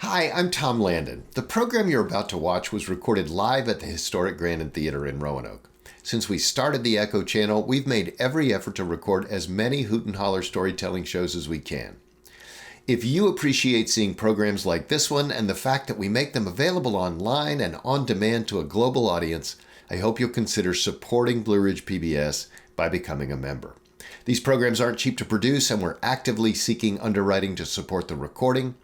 Hi, I'm Tom Landon. The program you're about to watch was recorded live at the historic Grandin Theater in Roanoke. Since we started the Echo Channel, we've made every effort to record as many Hoot and Holler storytelling shows as we can. If you appreciate seeing programs like this one and the fact that we make them available online and on demand to a global audience, I hope you'll consider supporting Blue Ridge PBS by becoming a member. These programs aren't cheap to produce, and we're actively seeking underwriting to support the recording,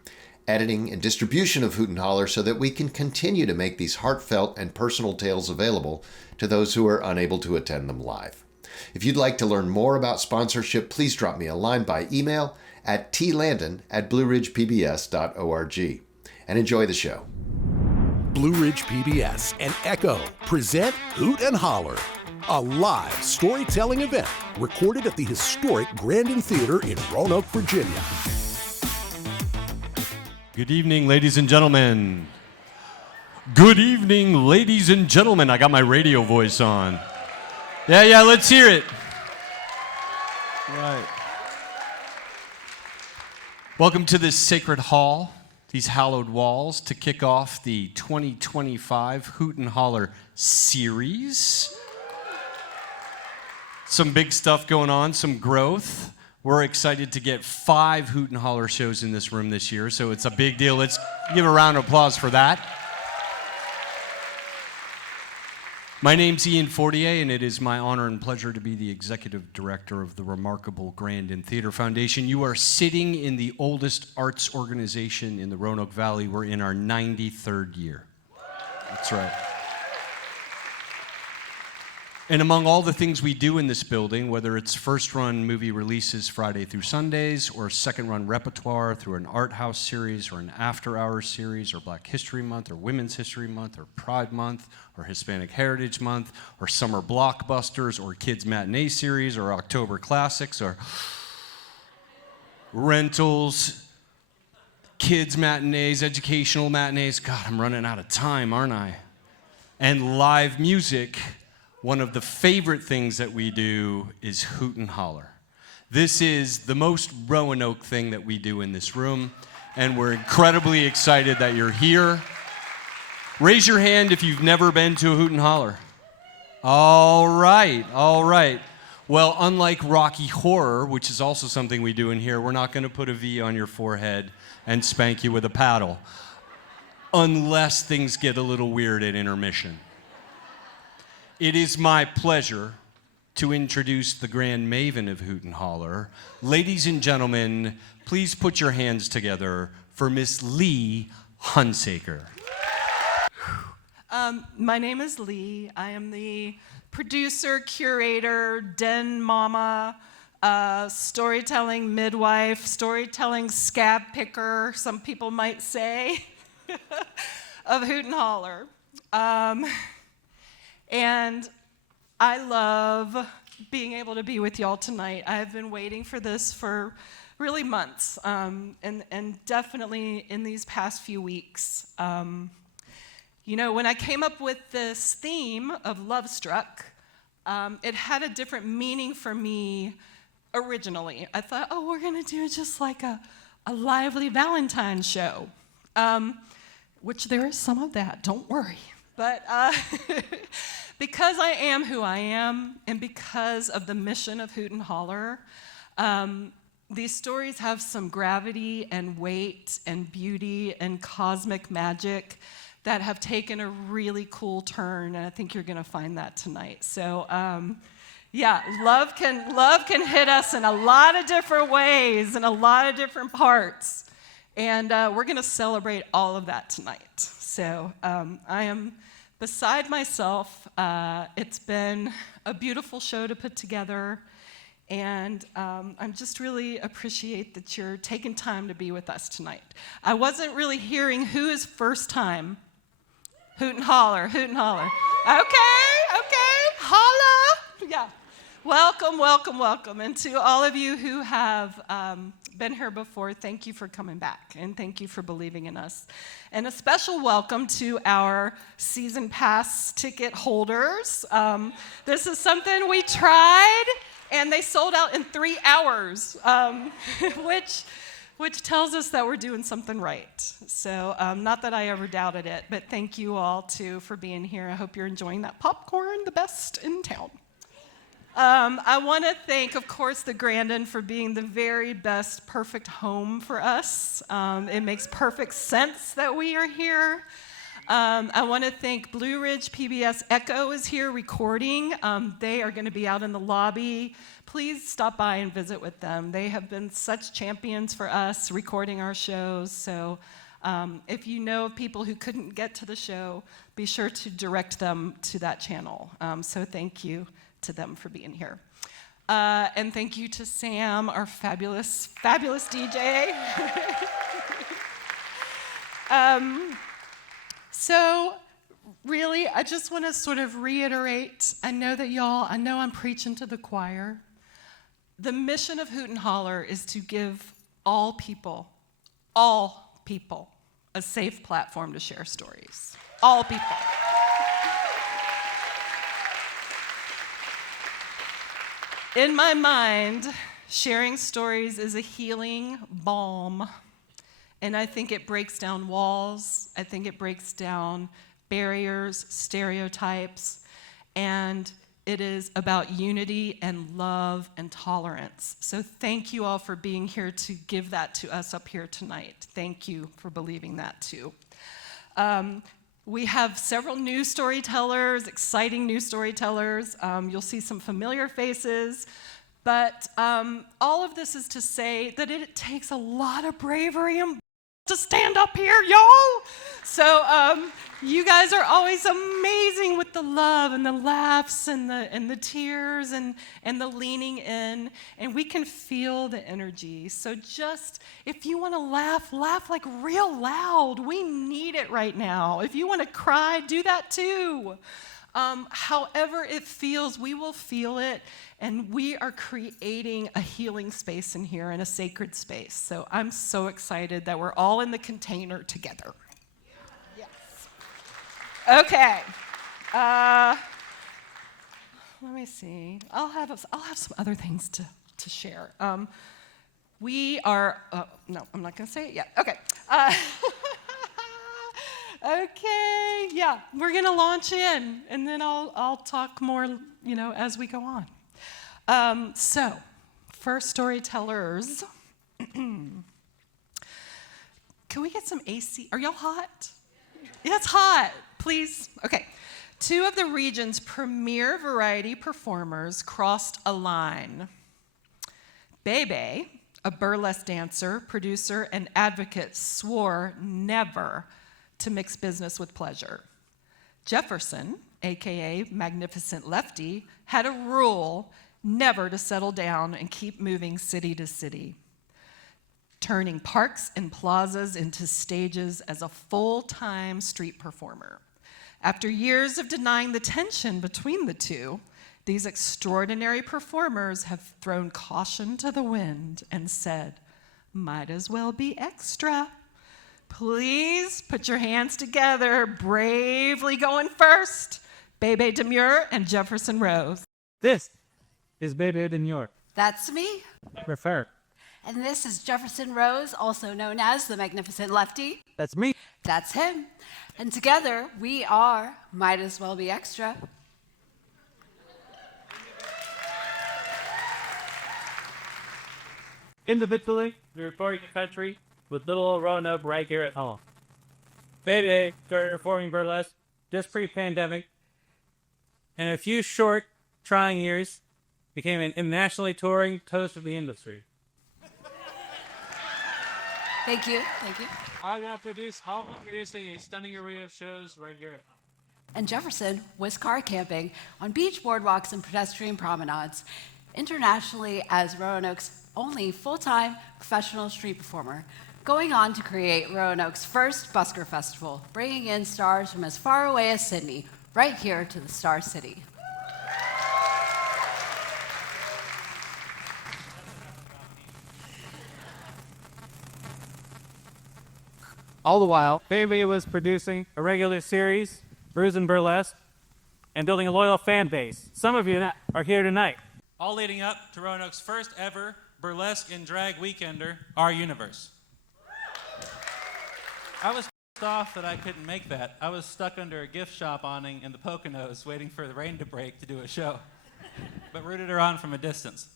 editing, and distribution of Hoot and Holler so that we can continue to make these heartfelt and personal tales available to those who are unable to attend them live. If you'd like to learn more about sponsorship, please drop me a line by email at tlandon@blueridgepbs.org. And enjoy the show. Blue Ridge PBS and Echo present Hoot and Holler, a live storytelling event recorded at the historic Grandin Theater in Roanoke, Virginia. Good evening, ladies and gentlemen. Good evening, ladies and gentlemen. I got my radio voice on. Yeah, let's hear it. Right. Welcome to this sacred hall, these hallowed walls, to kick off the 2025 Hoot and Holler series. Some big stuff going on, some growth. We're excited to get 5 Hoot and Holler shows in this room this year, so it's a big deal. Let's give a round of applause for that. My name's Ian Fortier, and it is my honor and pleasure to be the executive director of the remarkable Grandin Theater Foundation. You are sitting in the oldest arts organization in the Roanoke Valley. We're in our 93rd year. That's right. And among all the things we do in this building, whether it's first-run movie releases Friday through Sundays, or second-run repertoire through an art house series, or an after-hours series, or Black History Month, or Women's History Month, or Pride Month, or Hispanic Heritage Month, or summer blockbusters, or kids matinee series, or October classics, or rentals, kids matinees, educational matinees. God, I'm running out of time, aren't I? And live music. One of the favorite things that we do is Hoot and Holler. This is the most Roanoke thing that we do in this room, and we're incredibly excited that you're here. Raise your hand if you've never been to a Hoot and Holler. All right. Well, unlike Rocky Horror, which is also something we do in here, we're not going to put a V on your forehead and spank you with a paddle, unless things get a little weird at intermission. It is my pleasure to introduce the grand maven of Hoot and Holler. Ladies and gentlemen, please put your hands together for Miss Lee Hunsaker. My name is Lee. I am the producer, curator, den mama, storytelling midwife, storytelling scab picker, some people might say, of Hoot and Holler. And I love being able to be with y'all tonight. I've been waiting for this for really months, and definitely in these past few weeks. When I came up with this theme of Lovestruck, it had a different meaning for me originally. I thought, we're going to do just like a lively Valentine's show, which there is some of that, don't worry. But because I am who I am, and because of the mission of Hoot and Holler, these stories have some gravity and weight and beauty and cosmic magic that have taken a really cool turn, and I think you're going to find that tonight. So, love can hit us in a lot of different ways, in a lot of different parts, and we're going to celebrate all of that tonight. So I am beside myself. It's been a beautiful show to put together, and I just really appreciate that you're taking time to be with us tonight. I wasn't really hearing who is first time. Hoot and Holler, Hoot and Holler. Okay, holla. Yeah. Welcome. And to all of you who have been here before, thank you for coming back, and thank you for believing in us. And a special welcome to our season pass ticket holders. This is something we tried, and they sold out in 3 hours, which which tells us that we're doing something right. So not that I ever doubted it, but thank you all, too, for being here. I hope you're enjoying that popcorn, the best in town. I want to thank, of course, the Grandin for being the very best, perfect home for us. It makes perfect sense that we are here. I want to thank Blue Ridge PBS Echo is here recording. They are going to be out in the lobby. Please stop by and visit with them. They have been such champions for us recording our shows. So if you know of people who couldn't get to the show, be sure to direct them to that channel. So thank you to them for being here. And thank you to Sam, our fabulous, fabulous DJ. So really, I just want to sort of reiterate, I know I'm preaching to the choir. The mission of Hoot and Holler is to give all people, a safe platform to share stories. All people. In my mind, sharing stories is a healing balm, and I think it breaks down walls. I think it breaks down barriers, stereotypes, and it is about unity and love and tolerance. So thank you all for being here to give that to us up here tonight. Thank you for believing that too. We have several new storytellers, exciting new storytellers. You'll see some familiar faces, but all of this is to say that it takes a lot of bravery and to stand up here, y'all. So you guys are always amazing with the love and the laughs and the tears and the leaning in, and we can feel the energy. So just, if you want to laugh, laugh like real loud. We need it right now. If you want to cry, do that too. However it feels, we will feel it, and we are creating a healing space in here and a sacred space. So I'm so excited that we're all in the container together. Yes. Okay. Let me see. I'll have some other things to share. We are. No, I'm not going to say it yet. Okay. Okay, yeah, we're gonna launch in, and then I'll talk more, as we go on. So, first storytellers, can we get some AC? Are y'all hot? Yeah, it's hot, please. Okay, 2 of the region's premier variety performers crossed a line. Bebe, a burlesque dancer, producer, and advocate, swore never to mix business with pleasure. Jefferson, aka Magnificent Lefty, had a rule never to settle down and keep moving city to city, turning parks and plazas into stages as a full-time street performer. After years of denying the tension between the two, these extraordinary performers have thrown caution to the wind and said, might as well be extra. Please put your hands together, bravely going first, Bebe Demure and Jefferson Rose. This is Bebe Demure. That's me. Refer. And this is Jefferson Rose, also known as the Magnificent Lefty. That's me. That's him. And together, we are Might As Well Be Extra. Individually, we're reporting the country with little old Roanoke right here at home. Bebe started performing burlesque just pre-pandemic, and in a few short, trying years, became an internationally touring toast of the industry. Thank you. Thank you. I'm producing a stunning array of shows right here at home. And Jefferson was car camping on beach boardwalks and pedestrian promenades, internationally as Roanoke's only full-time professional street performer, going on to create Roanoke's first busker festival, bringing in stars from as far away as Sydney, right here to the Star City. All the while, Bebe was producing a regular series, Brews and Burlesque, and building a loyal fan base. Some of you are here tonight. All leading up to Roanoke's first ever burlesque and drag weekender, our universe. I was pissed off that I couldn't make that. I was stuck under a gift shop awning in the Poconos waiting for the rain to break to do a show, but rooted her on from a distance.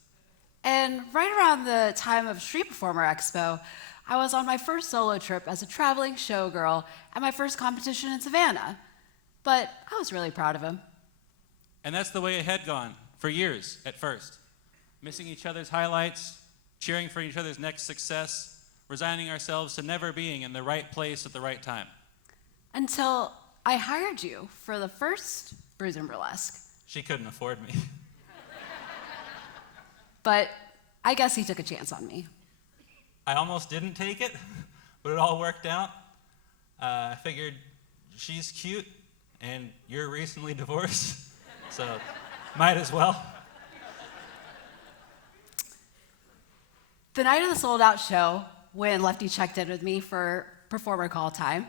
And right around the time of Street Performer Expo, I was on my first solo trip as a traveling showgirl at my first competition in Savannah. But I was really proud of him. And that's the way it had gone for years at first. Missing each other's highlights, cheering for each other's next success, resigning ourselves to never being in the right place at the right time. Until I hired you for the first Bruise and Burlesque. She couldn't afford me. But I guess he took a chance on me. I almost didn't take it, but it all worked out. I figured she's cute, and you're recently divorced, so might as well. The night of the sold-out show, when Lefty checked in with me for performer call time,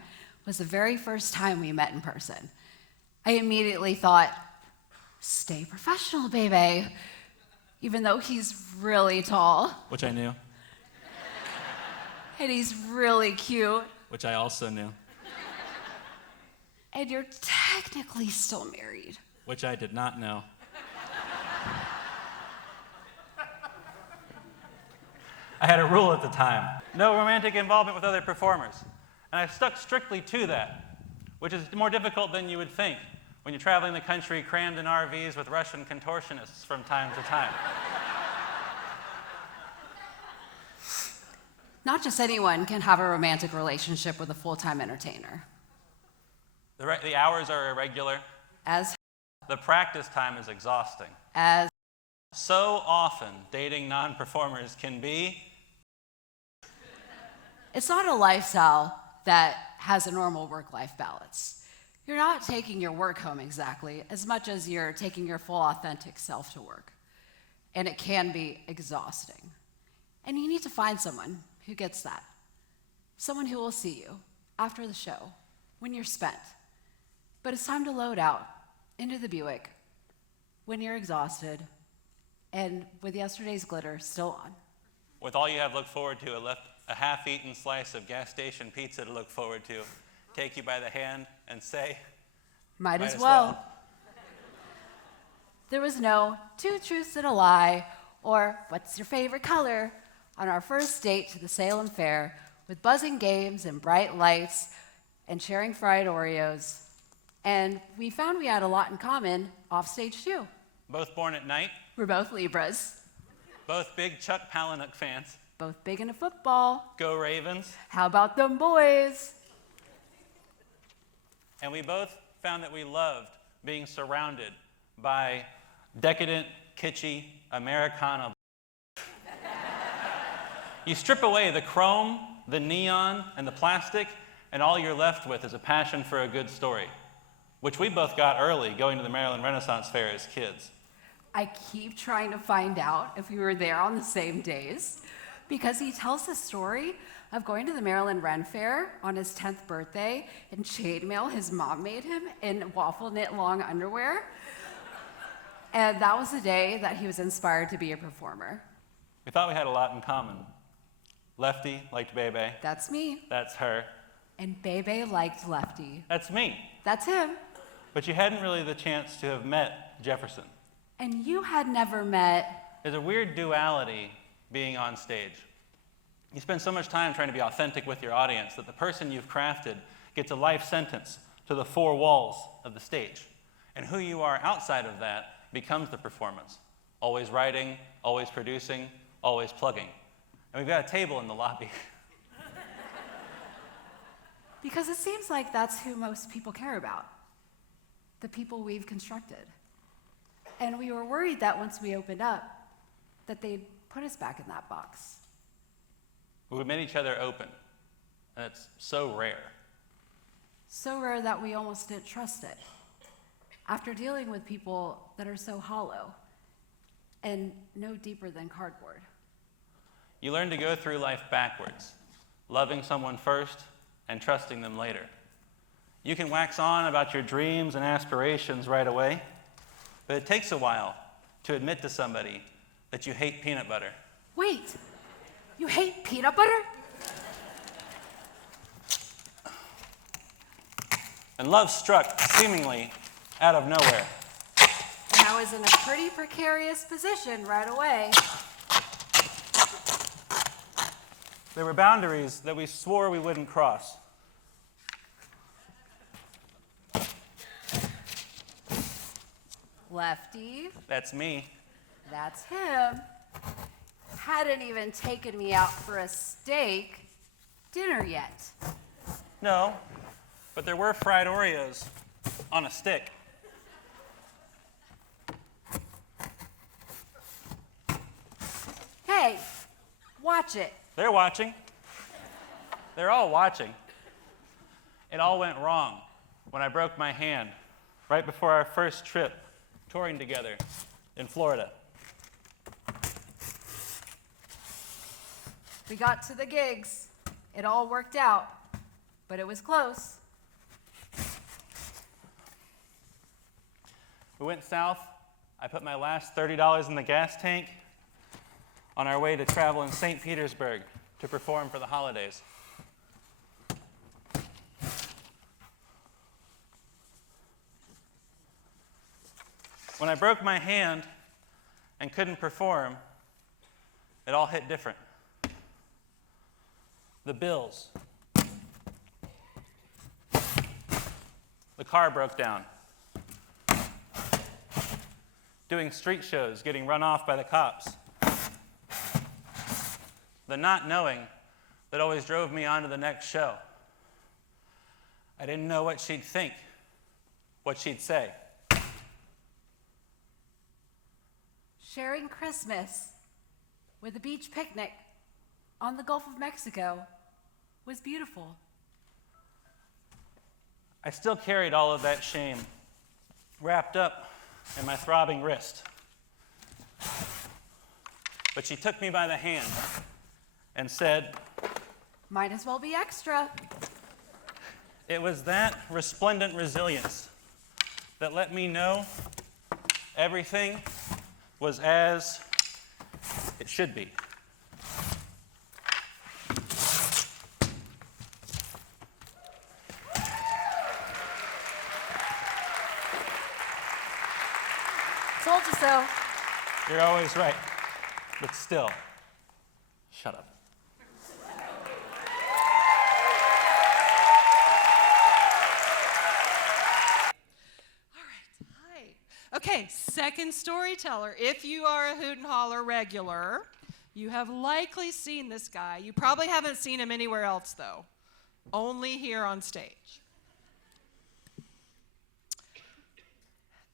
was the very first time we met in person. I immediately thought, stay professional, baby, even though he's really tall. Which I knew. And he's really cute. Which I also knew. And you're technically still married. Which I did not know. I had a rule at the time. No romantic involvement with other performers. And I stuck strictly to that, which is more difficult than you would think when you're traveling the country crammed in RVs with Russian contortionists from time to time. Not just anyone can have a romantic relationship with a full-time entertainer. The hours are irregular. As The practice time is exhausting. as So often, dating non-performers can be. it's not a lifestyle that has a normal work-life balance. You're not taking your work home exactly as much as you're taking your full authentic self to work. And it can be exhausting. And you need to find someone who gets that. Someone who will see you after the show, when you're spent. But it's time to load out into the Buick when you're exhausted and with yesterday's glitter still on. With all you have looked forward to, a half-eaten slice of gas station pizza to look forward to, take you by the hand and say, Might as well. There was no 2 truths and a lie, or what's your favorite color, on our first date to the Salem Fair with buzzing games and bright lights and sharing fried Oreos. And we found we had a lot in common off stage too. Both born at night, We're both Libras, both big Chuck Palahniuk fans. both big into football. Go Ravens. How about them boys? And we both found that we loved being surrounded by decadent, kitschy, Americana. You strip away the chrome, the neon, and the plastic, and all you're left with is a passion for a good story, which we both got early going to the Maryland Renaissance Fair as kids. I keep trying to find out if we were there on the same days because he tells the story of going to the Maryland Ren Fair on his 10th birthday in chainmail his mom made him in waffle knit long underwear. And that was the day that he was inspired to be a performer. We thought we had a lot in common. Lefty liked Bebe. That's me. That's her. And Bebe liked Lefty. That's me. That's him. But you hadn't really the chance to have met Jefferson. And you had never met. There's a weird duality being on stage. You spend so much time trying to be authentic with your audience that the person you've crafted gets a life sentence to the 4 walls of the stage. And who you are outside of that becomes the performance. Always writing, always producing, always plugging. And we've got a table in the lobby. Because it seems like that's who most people care about. The people we've constructed. And we were worried that once we opened up, that they'd put us back in that box. We made each other open, and it's so rare. So rare that we almost didn't trust it. After dealing with people that are so hollow and no deeper than cardboard. You learn to go through life backwards, loving someone first and trusting them later. You can wax on about your dreams and aspirations right away, but it takes a while to admit to somebody that you hate peanut butter Wait, you hate peanut butter? And Lovestruck, seemingly out of nowhere. And I was in a pretty precarious position right away. There were boundaries that we swore we wouldn't cross. Lefty, That's me. that's him. Hadn't even taken me out for a steak dinner yet. No, but there were fried Oreos on a stick. Hey, watch it. They're watching. They're all watching. It all went wrong when I broke my hand right before our first trip touring together in Florida. We got to the gigs. It all worked out, but it was close. We went south. I put my last $30 in the gas tank on our way to travel in St. Petersburg to perform for the holidays. When I broke my hand and couldn't perform, it all hit different. The bills. The car broke down. Doing street shows, getting run off by the cops. The not knowing that always drove me on to the next show. I didn't know what she'd think, what she'd say. Sharing Christmas with a beach picnic on the Gulf of Mexico was beautiful. I still carried all of that shame wrapped up in my throbbing wrist. But she took me by the hand and said, Might as well be extra. it was that resplendent resilience that let me know everything was as it should be. Told you so. You're always right, but still, shut up. Okay, second storyteller. If you are a Hoot and Holler regular, you have likely seen this guy. You probably haven't seen him anywhere else, though. Only here on stage.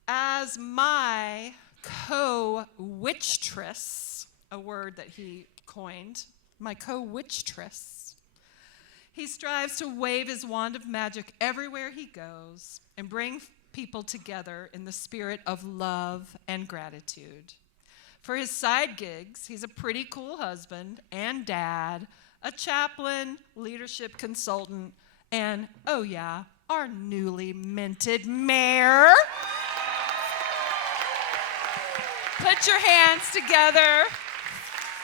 As my co-witchtress, a word that he coined, my co-witchtress, he strives to wave his wand of magic everywhere he goes and bring people together in the spirit of love and gratitude. For his side gigs, he's a pretty cool husband and dad, a chaplain, leadership consultant, and, oh yeah, our newly minted mayor. Put your hands together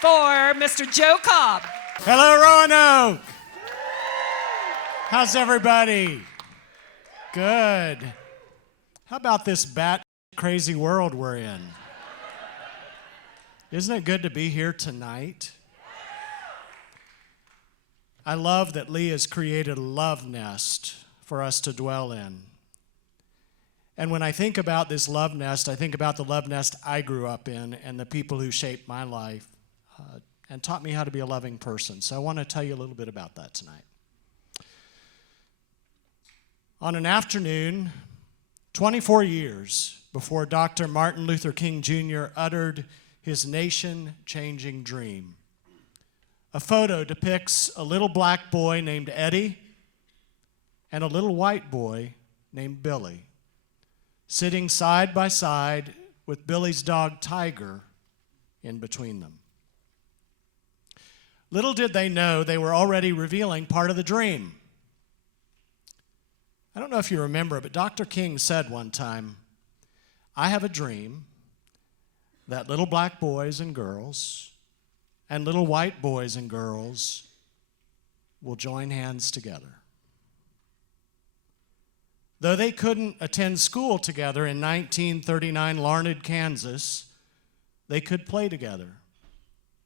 for Mr. Joe Cobb. Hello, Roanoke. How's everybody? Good. How about this bat crazy world we're in? Isn't it good to be here tonight? I love that Lee has created a love nest for us to dwell in. And when I think about this love nest, I think about the love nest I grew up in and the people who shaped my life and taught me how to be a loving person. So I want to tell you a little bit about that tonight. On an afternoon 24 years before Dr. Martin Luther King Jr. uttered his nation-changing dream, a photo depicts a little black boy named Eddie and a little white boy named Billy, sitting side by side with Billy's dog Tiger in between them. Little did they know they were already revealing part of the dream. I don't know if you remember, but Dr. King said one time, I have a dream that little black boys and girls and little white boys and girls will join hands together. Though they couldn't attend school together in 1939 Larned, Kansas, they could play together,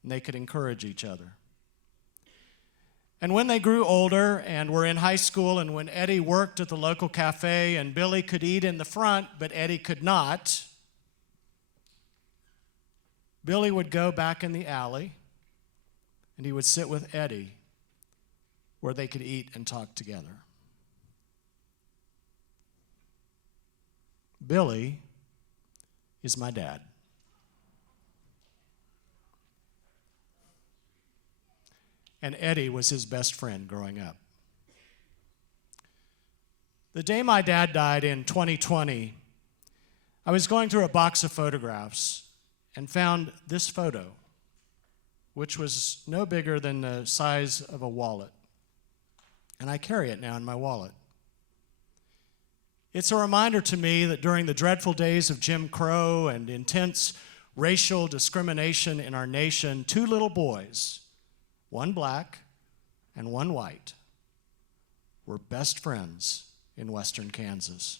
and they could encourage each other. And when they grew older and were in high school, and when Eddie worked at the local cafe and Billy could eat in the front, but Eddie could not, Billy would go back in the alley and he would sit with Eddie where they could eat and talk together. Billy is my dad. And Eddie was his best friend growing up. The day my dad died in 2020, I was going through a box of photographs and found this photo, which was no bigger than the size of a wallet. And I carry it now in my wallet. It's a reminder to me that during the dreadful days of Jim Crow and intense racial discrimination in our nation, two little boys, one black and one white, were best friends in western Kansas.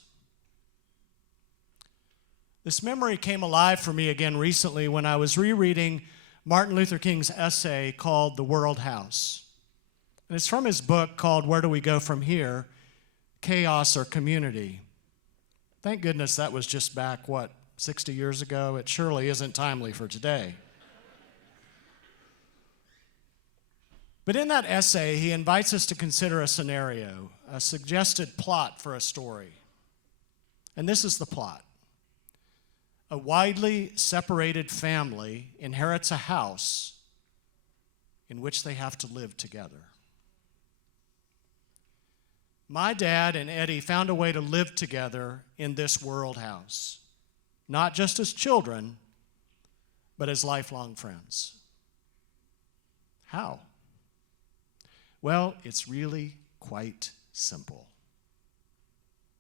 This memory came alive for me again recently when I was rereading Martin Luther King's essay called The World House. And it's from his book called Where Do We Go From Here? Chaos or Community. Thank goodness that was just back, 60 years ago? It surely isn't timely for today. But in that essay, he invites us to consider a scenario, a suggested plot for a story. And this is the plot. A widely separated family inherits a house in which they have to live together. My dad and Eddie found a way to live together in this world house, not just as children, but as lifelong friends. How? Well, it's really quite simple.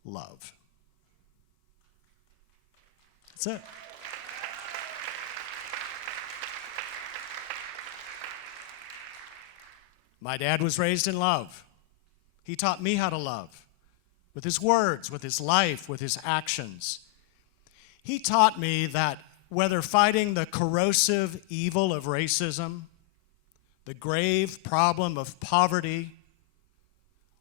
Love. That's it. My dad was raised in love. He taught me how to love with his words, with his life, with his actions. He taught me that whether fighting the corrosive evil of racism, the grave problem of poverty,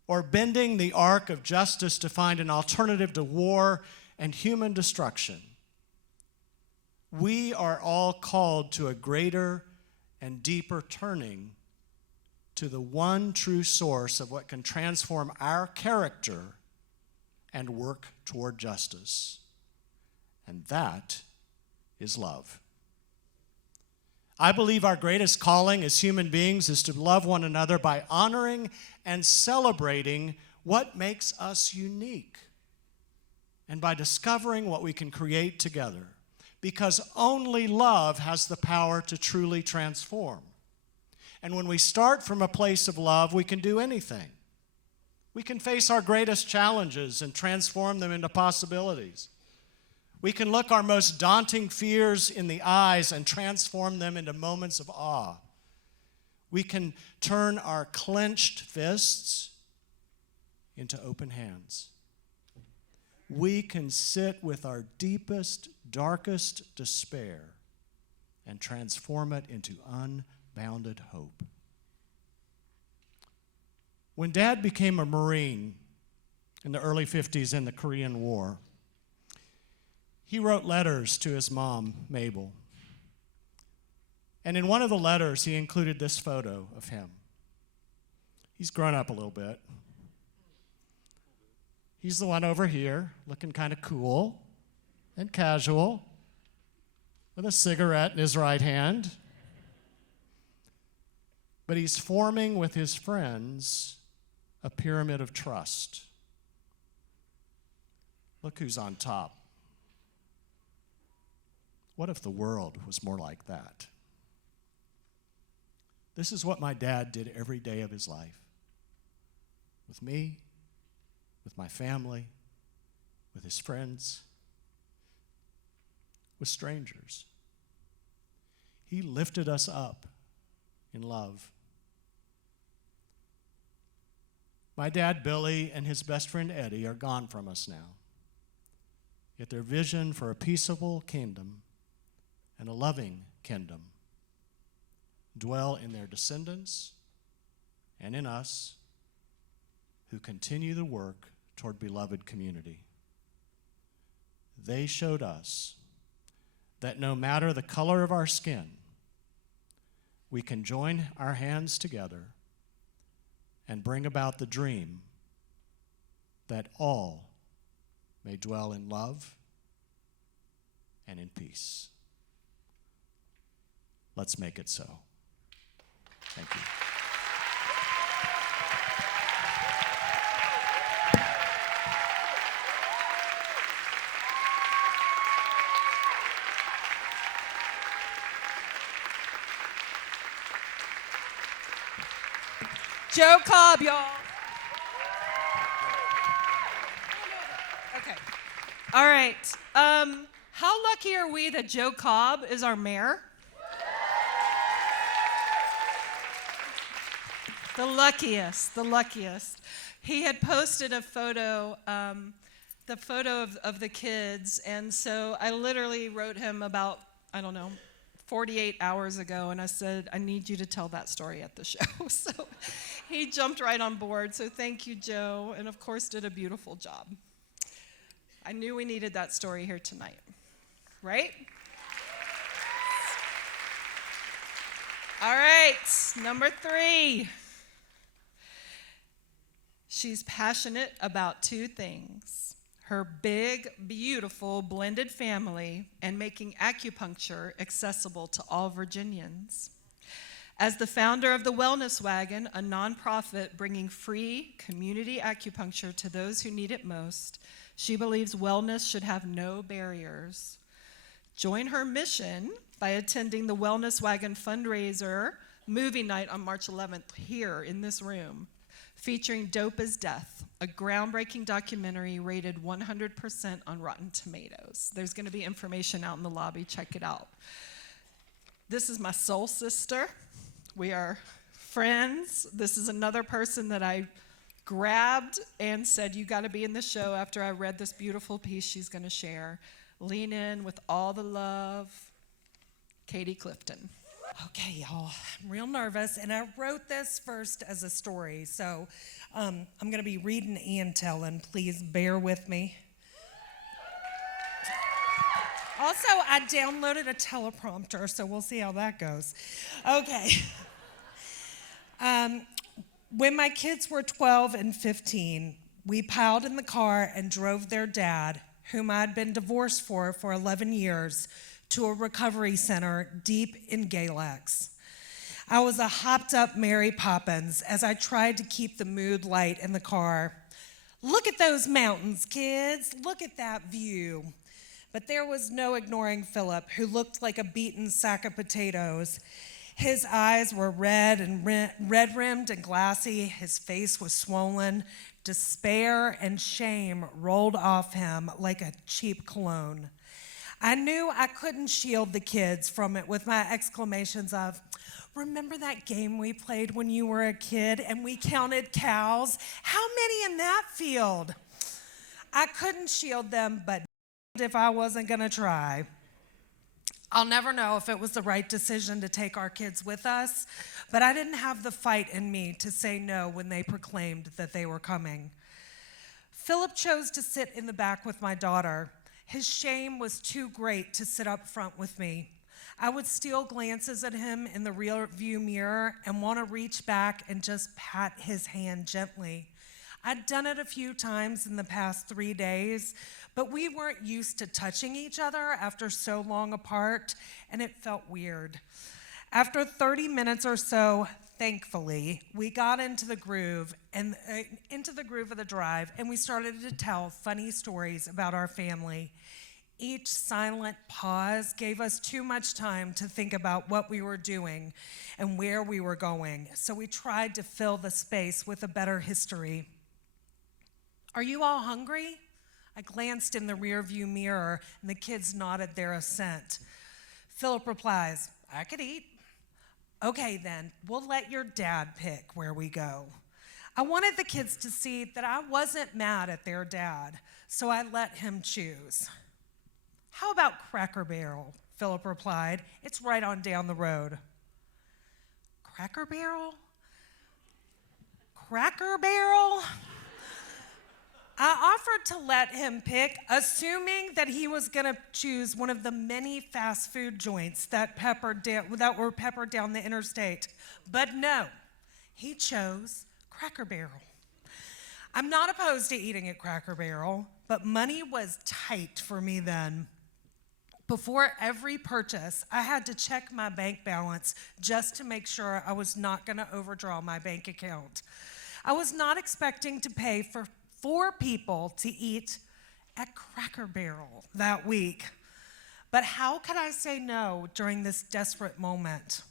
or bending the arc of justice to find an alternative to war and human destruction, we are all called to a greater and deeper turning to the one true source of what can transform our character and work toward justice. And that is love. I believe our greatest calling as human beings is to love one another by honoring and celebrating what makes us unique, and by discovering what we can create together, because only love has the power to truly transform. And when we start from a place of love, we can do anything. We can face our greatest challenges and transform them into possibilities. We can look our most daunting fears in the eyes and transform them into moments of awe. We can turn our clenched fists into open hands. We can sit with our deepest, darkest despair and transform it into unbounded hope. When Dad became a Marine in the early 50s in the Korean War, he wrote letters to his mom, Mabel. And in one of the letters, he included this photo of him. He's grown up a little bit. He's the one over here, looking kind of cool and casual, with a cigarette in his right hand. But he's forming with his friends a pyramid of trust. Look who's on top. What if the world was more like that? This is what my dad did every day of his life. With me, with my family, with his friends, with strangers. He lifted us up in love. My dad, Billy, and his best friend, Eddie, are gone from us now. Yet their vision for a peaceable kingdom and a loving kingdom dwell in their descendants and in us who continue the work toward beloved community. They showed us that no matter the color of our skin, we can join our hands together and bring about the dream that all may dwell in love and in peace. Let's make it so. Thank you. Joe Cobb, y'all. Okay. All right. How lucky are we that Joe Cobb is our mayor? The luckiest, the luckiest. He had posted a photo, the photo of the kids, and so I literally wrote him about, 48 hours ago, and I said, I need you to tell that story at the show. So he jumped right on board, so thank you, Joe, and of course did a beautiful job. I knew we needed that story here tonight, right? All right, number 3. She's passionate about 2 things: her big, beautiful, blended family and making acupuncture accessible to all Virginians. As the founder of the Wellness Wagon, a nonprofit bringing free community acupuncture to those who need it most, she believes wellness should have no barriers. Join her mission by attending the Wellness Wagon fundraiser movie night on March 11th here in this room, featuring Dope as Death, a groundbreaking documentary rated 100% on Rotten Tomatoes. There's going to be information out in the lobby. Check it out. This is my soul sister. We are friends. This is another person that I grabbed and said, you got to be in the show after I read this beautiful piece she's going to share. Lean in with all the love. Katie Clifton. Okay, y'all, I'm real nervous, and I wrote this first as a story, so I'm going to be reading and telling. Please bear with me. Also, I downloaded a teleprompter, so we'll see how that goes. Okay. When my kids were 12 and 15, we piled in the car and drove their dad, whom I'd been divorced for 11 years, to a recovery center deep in Galax. I was a hopped-up Mary Poppins as I tried to keep the mood light in the car. Look at those mountains, kids. Look at that view. But there was no ignoring Philip, who looked like a beaten sack of potatoes. His eyes were red-rimmed and glassy. His face was swollen. Despair and shame rolled off him like a cheap cologne. I knew I couldn't shield the kids from it with my exclamations of, remember that game we played when you were a kid and we counted cows? How many in that field? I couldn't shield them, but if I wasn't going to try. I'll never know if it was the right decision to take our kids with us, but I didn't have the fight in me to say no when they proclaimed that they were coming. Philip chose to sit in the back with my daughter. His shame was too great to sit up front with me. I would steal glances at him in the rear view mirror and want to reach back and just pat his hand gently. I'd done it a few times in the past 3 days, but we weren't used to touching each other after so long apart, and it felt weird. After 30 minutes or so, thankfully, we got into the groove of the drive, and we started to tell funny stories about our family. Each silent pause gave us too much time to think about what we were doing and where we were going, so we tried to fill the space with a better history. Are you all hungry? I glanced in the rearview mirror, and the kids nodded their assent. Philip replies, I could eat. Okay, then, we'll let your dad pick where we go. I wanted the kids to see that I wasn't mad at their dad, so I let him choose. How about Cracker Barrel? Philip replied. It's right on down the road. Cracker Barrel? Cracker Barrel? I offered to let him pick, assuming that he was going to choose one of the many fast food joints that were peppered down the interstate. But no, he chose Cracker Barrel. I'm not opposed to eating at Cracker Barrel, but money was tight for me then. Before every purchase, I had to check my bank balance just to make sure I was not going to overdraw my bank account. I was not expecting to pay for 4 people to eat at Cracker Barrel that week. But how could I say no during this desperate moment?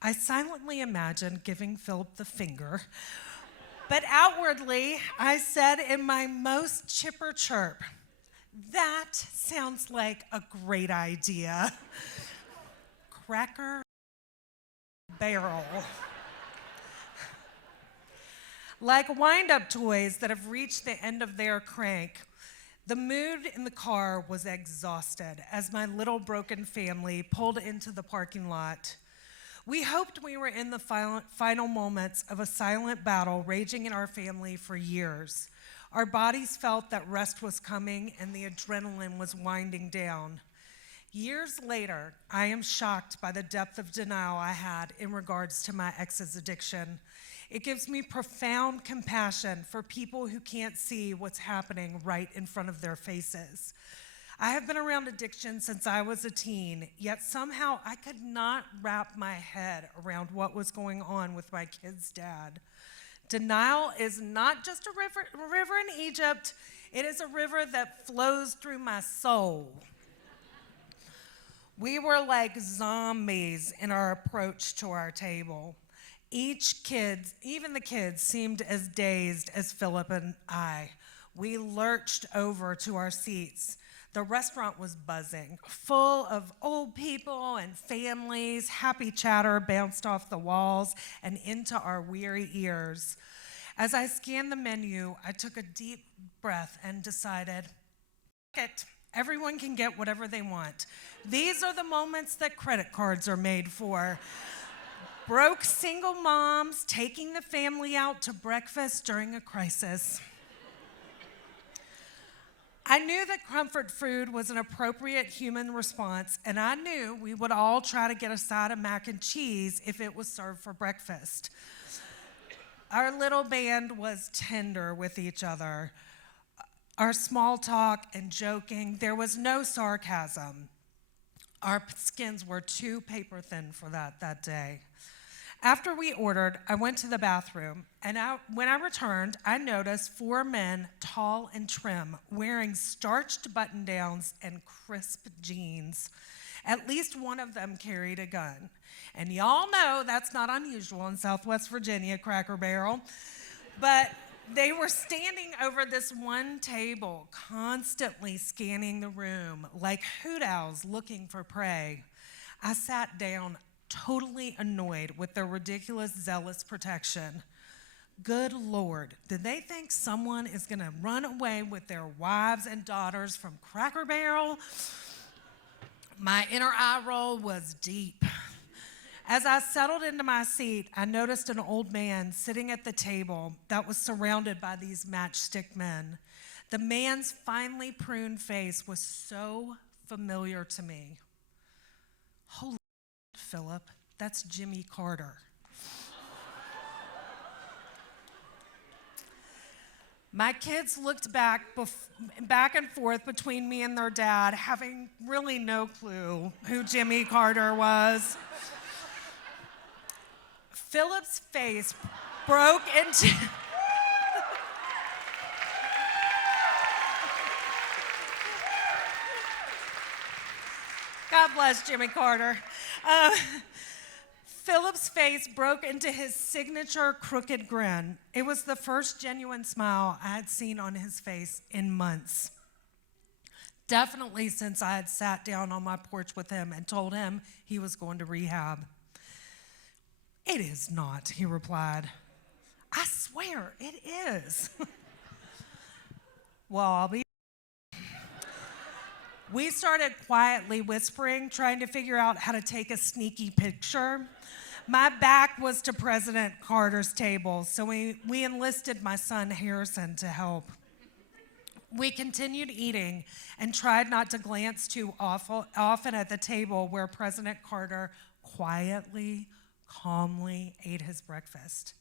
I silently imagined giving Philip the finger, but outwardly, I said in my most chipper chirp, "That sounds like a great idea." Cracker Barrel. Like wind-up toys that have reached the end of their crank, the mood in the car was exhausted as my little broken family pulled into the parking lot. We hoped we were in the final moments of a silent battle raging in our family for years. Our bodies felt that rest was coming and the adrenaline was winding down. Years later, I am shocked by the depth of denial I had in regards to my ex's addiction. It gives me profound compassion for people who can't see what's happening right in front of their faces. I have been around addiction since I was a teen, yet somehow I could not wrap my head around what was going on with my kid's dad. Denial is not just a river in Egypt, it is a river that flows through my soul. We were like zombies in our approach to our table. Even the kids seemed as dazed as Philip and I. We lurched over to our seats. The restaurant was buzzing, full of old people and families. Happy chatter bounced off the walls and into our weary ears. As I scanned the menu, I took a deep breath and decided, "Fuck it. Everyone can get whatever they want. These are the moments that credit cards are made for." Broke single moms taking the family out to breakfast during a crisis. I knew that comfort food was an appropriate human response, and I knew we would all try to get a side of mac and cheese if it was served for breakfast. Our little band was tender with each other. Our small talk and joking, there was no sarcasm. Our skins were too paper thin for that day. After we ordered, I went to the bathroom, and when I returned, I noticed 4 men, tall and trim, wearing starched button-downs and crisp jeans. At least one of them carried a gun. And y'all know that's not unusual in Southwest Virginia, Cracker Barrel. But they were standing over this one table, constantly scanning the room, like hoot owls looking for prey. I sat down, totally annoyed with their ridiculous, zealous protection. Good Lord, did they think someone is going to run away with their wives and daughters from Cracker Barrel? My inner eye roll was deep. As I settled into my seat, I noticed an old man sitting at the table that was surrounded by these matchstick men. The man's finely pruned face was so familiar to me. Holy Philip, that's Jimmy Carter. My kids looked back and forth between me and their dad, having really no clue who Jimmy Carter was. Philip's face broke into... God bless Jimmy Carter. Philip's face broke into his signature crooked grin. It was the first genuine smile I had seen on his face in months. Definitely since I had sat down on my porch with him and told him he was going to rehab. "It is not," he replied. "I swear it is." "Well, I'll be. We started quietly whispering, trying to figure out how to take a sneaky picture. My back was to President Carter's table, so we enlisted my son Harrison to help. We continued eating and tried not to glance too often at the table where President Carter quietly, calmly ate his breakfast.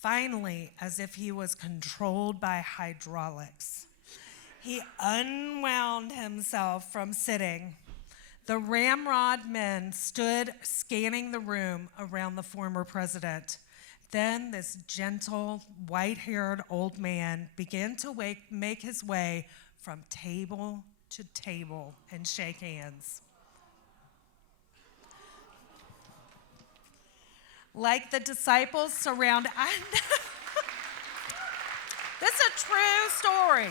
Finally, as if he was controlled by hydraulics, he unwound himself from sitting. The ramrod men stood scanning the room around the former president. Then this gentle, white-haired old man began to make his way from table to table and shake hands. Like the disciples surrounded... This is a true story.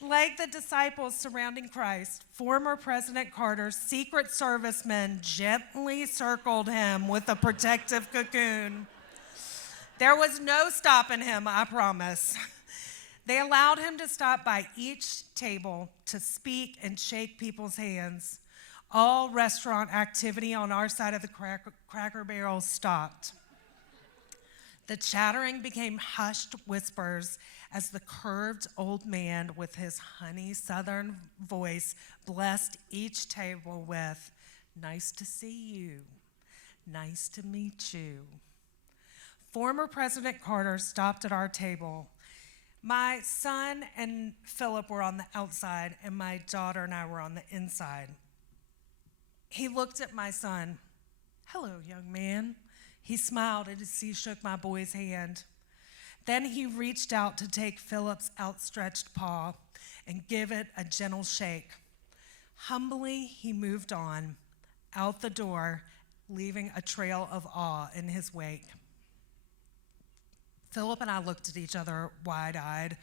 Like the disciples surrounding Christ, former President Carter's Secret Service men gently circled him with a protective cocoon. There was no stopping him, I promise. They allowed him to stop by each table to speak and shake people's hands. All restaurant activity on our side of the Cracker Barrel stopped. The chattering became hushed whispers as the curved old man with his honey southern voice blessed each table with, "Nice to see you. Nice to meet you." Former President Carter stopped at our table. My son and Philip were on the outside, and my daughter and I were on the inside. He looked at my son. "Hello, young man." He smiled as he shook my boy's hand. Then he reached out to take Philip's outstretched paw and give it a gentle shake. Humbly, he moved on, out the door, leaving a trail of awe in his wake. Philip and I looked at each other wide-eyed.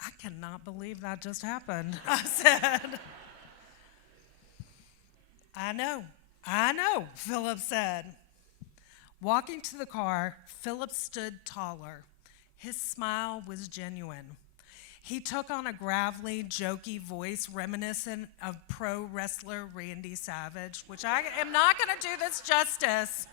"I cannot believe that just happened," I said. I know, Philip said. Walking to the car, Philip stood taller. His smile was genuine. He took on a gravelly, jokey voice reminiscent of pro wrestler Randy Savage, which I am not going to do this justice.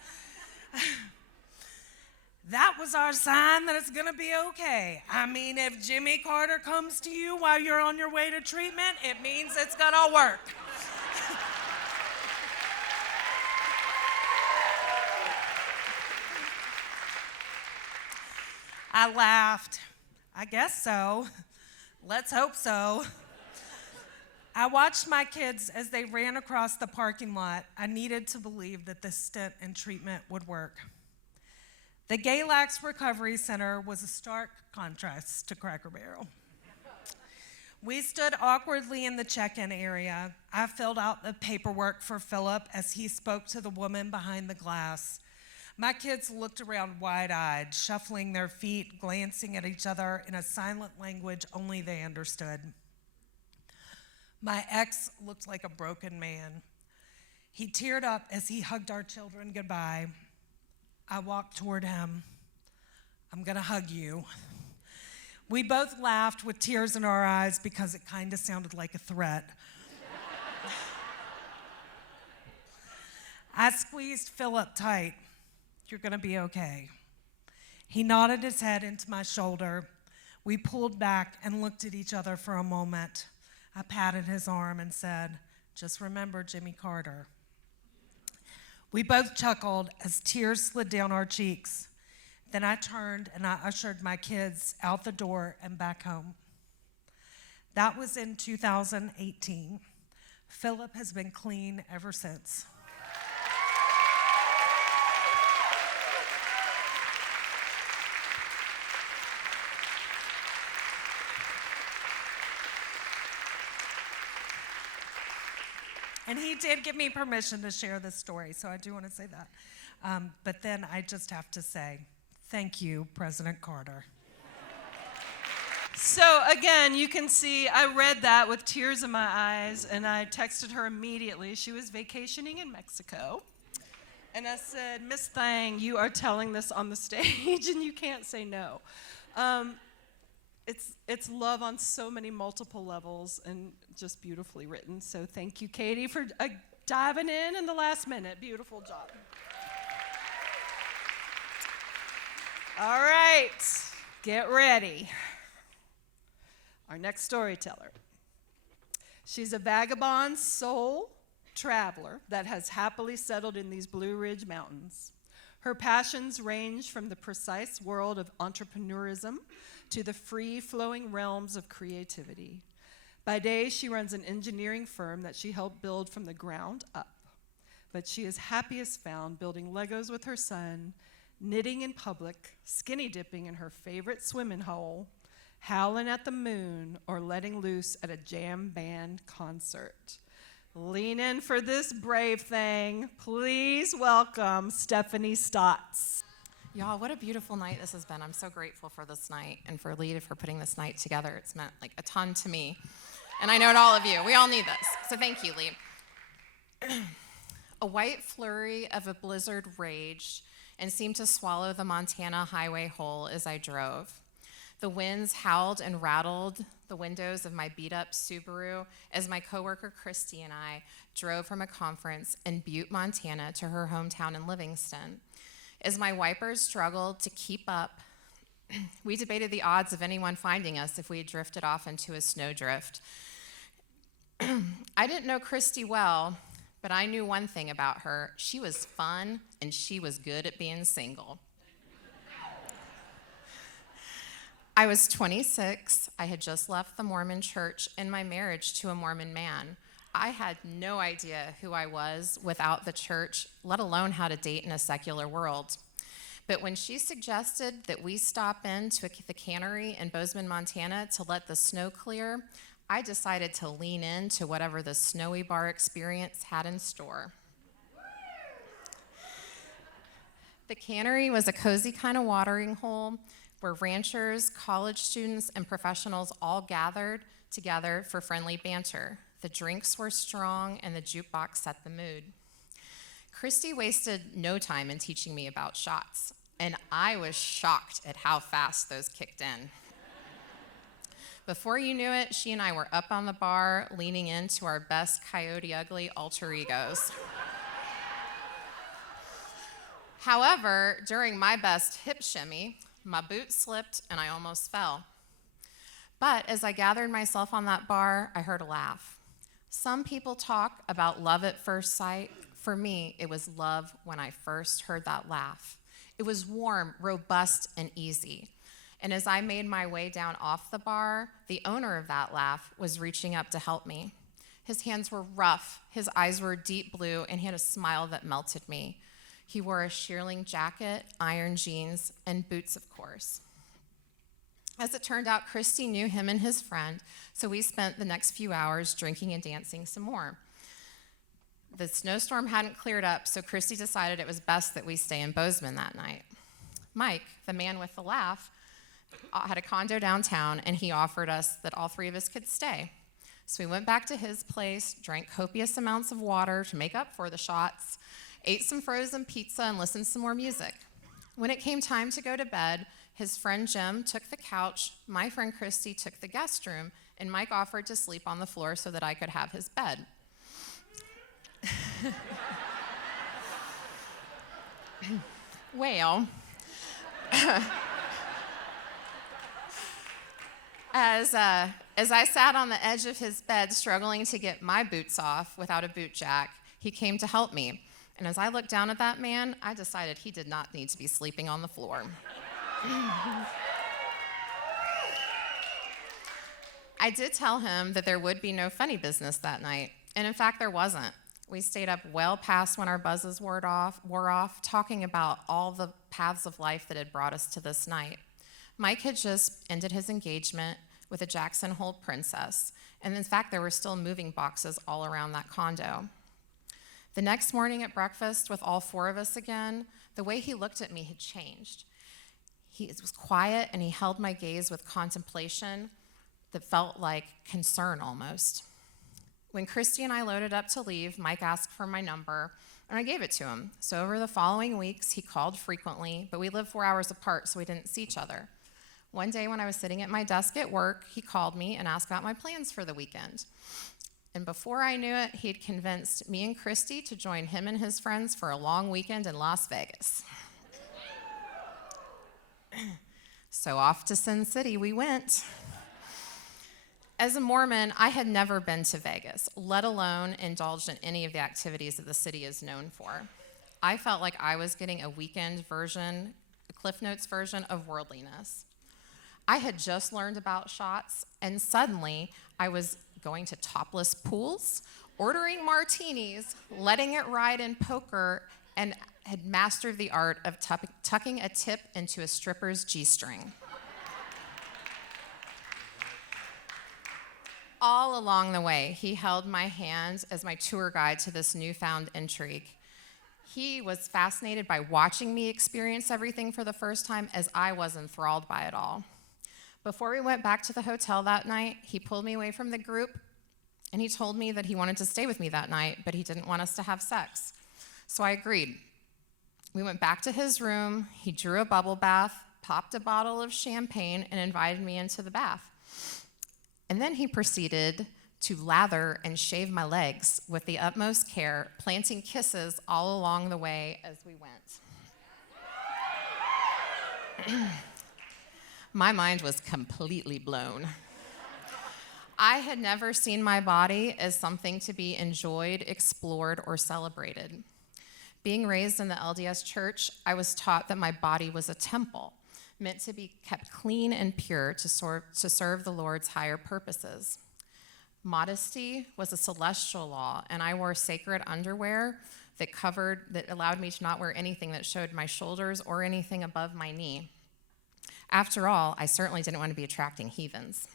"That was our sign that it's going to be okay. I mean, if Jimmy Carter comes to you while you're on your way to treatment, it means it's going to work." I laughed. "I guess so. Let's hope so." I watched my kids as they ran across the parking lot. I needed to believe that this stint in treatment would work. The Galax Recovery Center was a stark contrast to Cracker Barrel. We stood awkwardly in the check-in area. I filled out the paperwork for Philip as he spoke to the woman behind the glass. My kids looked around wide-eyed, shuffling their feet, glancing at each other in a silent language only they understood. My ex looked like a broken man. He teared up as he hugged our children goodbye. I walked toward him. "I'm gonna hug you." We both laughed with tears in our eyes because it kind of sounded like a threat. I squeezed Philip tight. "You're gonna be okay." He nodded his head into my shoulder. We pulled back and looked at each other for a moment. I patted his arm and said, "Just remember Jimmy Carter." We both chuckled as tears slid down our cheeks. Then I turned and I ushered my kids out the door and back home. That was in 2018. Philip has been clean ever since. And he did give me permission to share this story, so I do want to say that. But then I just have to say, thank you, President Carter. So again, you can see I read that with tears in my eyes, and I texted her immediately. She was vacationing in Mexico. And I said, Miss Thang, you are telling this on the stage, and you can't say no. It's love on so many multiple levels and just beautifully written. So thank you, Katie, for diving in the last minute. Beautiful job. All right, get ready. Our next storyteller. She's a vagabond soul traveler that has happily settled in these Blue Ridge Mountains. Her passions range from the precise world of entrepreneurism to the free-flowing realms of creativity. By day, she runs an engineering firm that she helped build from the ground up. But she is happiest found building Legos with her son, knitting in public, skinny dipping in her favorite swimming hole, howling at the moon, or letting loose at a jam band concert. Lean in for this brave thing. Please welcome Stephanie Stotts. Y'all, what a beautiful night this has been. I'm so grateful for this night and for Lita for putting this night together. It's meant like a ton to me. And I know to all of you. We all need this. So thank you, Lee. A white flurry of a blizzard raged and seemed to swallow the Montana highway whole as I drove. The winds howled and rattled the windows of my beat-up Subaru as my coworker Christy and I drove from a conference in Butte, Montana to her hometown in Livingston. As my wipers struggled to keep up, we debated the odds of anyone finding us if we had drifted off into a snowdrift. I didn't know Christy well, but I knew one thing about her. She was fun, and she was good at being single. I was 26. I had just left the Mormon church in my marriage to a Mormon man. I had no idea who I was without the church, let alone how to date in a secular world. But when she suggested that we stop into the cannery in Bozeman, Montana to let the snow clear, I decided to lean into whatever the snowy bar experience had in store. The cannery was a cozy kind of watering hole where ranchers, college students, and professionals all gathered together for friendly banter. The drinks were strong, and the jukebox set the mood. Christy wasted no time in teaching me about shots, and I was shocked at how fast those kicked in. Before you knew it, she and I were up on the bar, leaning into our best Coyote Ugly alter egos. However, during my best hip shimmy, my boot slipped and I almost fell. But as I gathered myself on that bar, I heard a laugh. Some people talk about love at first sight. For me, it was love when I first heard that laugh. It was warm, robust, and easy. And as I made my way down off the bar, the owner of that laugh was reaching up to help me. His hands were rough, his eyes were deep blue, and he had a smile that melted me. He wore a shearling jacket, iron jeans, and boots, of course. As it turned out, Christy knew him and his friend, so we spent the next few hours drinking and dancing some more. The snowstorm hadn't cleared up, so Christy decided it was best that we stay in Bozeman that night. Mike, the man with the laugh, had a condo downtown, and he offered us that all three of us could stay. So we went back to his place, drank copious amounts of water to make up for the shots, ate some frozen pizza, and listened to some more music. When it came time to go to bed, his friend Jim took the couch, my friend Christy took the guest room, and Mike offered to sleep on the floor so that I could have his bed. Well, as I sat on the edge of his bed struggling to get my boots off without a boot jack, he came to help me. And as I looked down at that man, I decided he did not need to be sleeping on the floor. I did tell him that there would be no funny business that night, and in fact, there wasn't. We stayed up well past when our buzzes wore off, talking about all the paths of life that had brought us to this night. Mike had just ended his engagement with a Jackson Hole princess, and in fact, there were still moving boxes all around that condo. The next morning at breakfast with all four of us again, the way he looked at me had changed. He was quiet, and he held my gaze with contemplation that felt like concern almost. When Christy and I loaded up to leave, Mike asked for my number, and I gave it to him. So over the following weeks, he called frequently, but we lived 4 hours apart, so we didn't see each other. One day when I was sitting at my desk at work, he called me and asked about my plans for the weekend. And before I knew it, he'd convinced me and Christy to join him and his friends for a long weekend in Las Vegas. So off to Sin City we went. As a Mormon, I had never been to Vegas, let alone indulged in any of the activities that the city is known for. I felt like I was getting a weekend version, a Cliff Notes version of worldliness. I had just learned about shots, and suddenly I was going to topless pools, ordering martinis, letting it ride in poker, and had mastered the art of tucking a tip into a stripper's G-string. All along the way, he held my hand as my tour guide to this newfound intrigue. He was fascinated by watching me experience everything for the first time as I was enthralled by it all. Before we went back to the hotel that night, he pulled me away from the group, and he told me that he wanted to stay with me that night, but he didn't want us to have sex. So I agreed. We went back to his room, he drew a bubble bath, popped a bottle of champagne, and invited me into the bath. And then he proceeded to lather and shave my legs with the utmost care, planting kisses all along the way as we went. My mind was completely blown. I had never seen my body as something to be enjoyed, explored, or celebrated. Being raised in the LDS church, I was taught that my body was a temple, meant to be kept clean and pure to serve the Lord's higher purposes. Modesty was a celestial law, and I wore sacred underwear that allowed me to not wear anything that showed my shoulders or anything above my knee. After all, I certainly didn't want to be attracting heathens.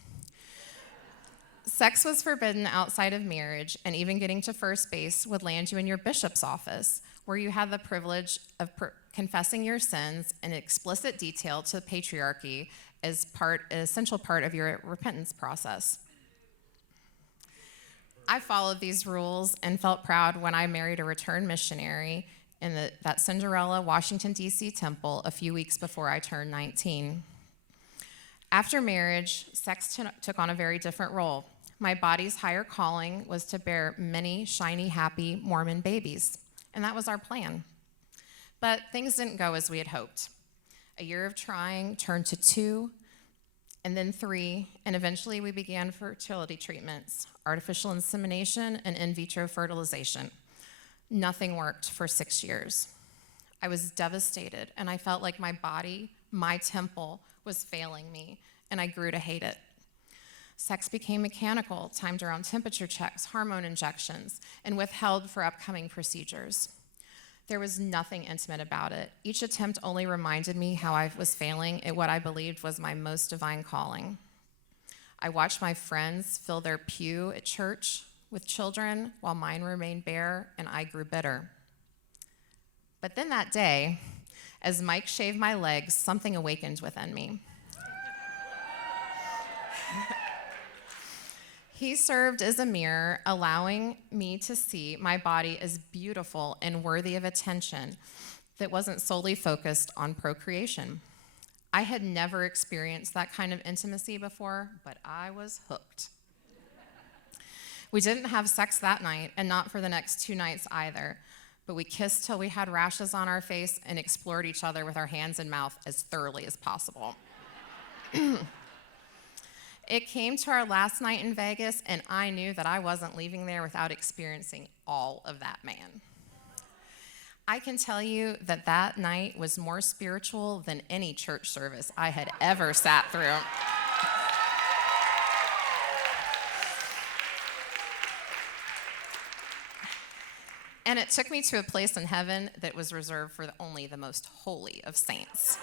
Sex was forbidden outside of marriage, and even getting to first base would land you in your bishop's office, where you had the privilege of confessing your sins in explicit detail to the patriarchy as an essential part of your repentance process. I followed these rules and felt proud when I married a returned missionary in that Cinderella, Washington, D.C. temple a few weeks before I turned 19. After marriage, sex took on a very different role. My body's higher calling was to bear many shiny, happy Mormon babies, and that was our plan. But things didn't go as we had hoped. A year of trying turned to 2, and then 3, and eventually we began fertility treatments, artificial insemination, and in vitro fertilization. Nothing worked for 6 years. I was devastated, and I felt like my body, my temple, was failing me, and I grew to hate it. Sex became mechanical, timed around temperature checks, hormone injections, and withheld for upcoming procedures. There was nothing intimate about it. Each attempt only reminded me how I was failing at what I believed was my most divine calling. I watched my friends fill their pew at church with children while mine remained bare, and I grew bitter. But then that day, as Mike shaved my legs, something awakened within me. He served as a mirror, allowing me to see my body as beautiful and worthy of attention that wasn't solely focused on procreation. I had never experienced that kind of intimacy before, but I was hooked. We didn't have sex that night, and not for the next 2 nights either, but we kissed till we had rashes on our face and explored each other with our hands and mouth as thoroughly as possible. It came to our last night in Vegas, and I knew that I wasn't leaving there without experiencing all of that man. I can tell you that that night was more spiritual than any church service I had ever sat through. And it took me to a place in heaven that was reserved for only the most holy of saints.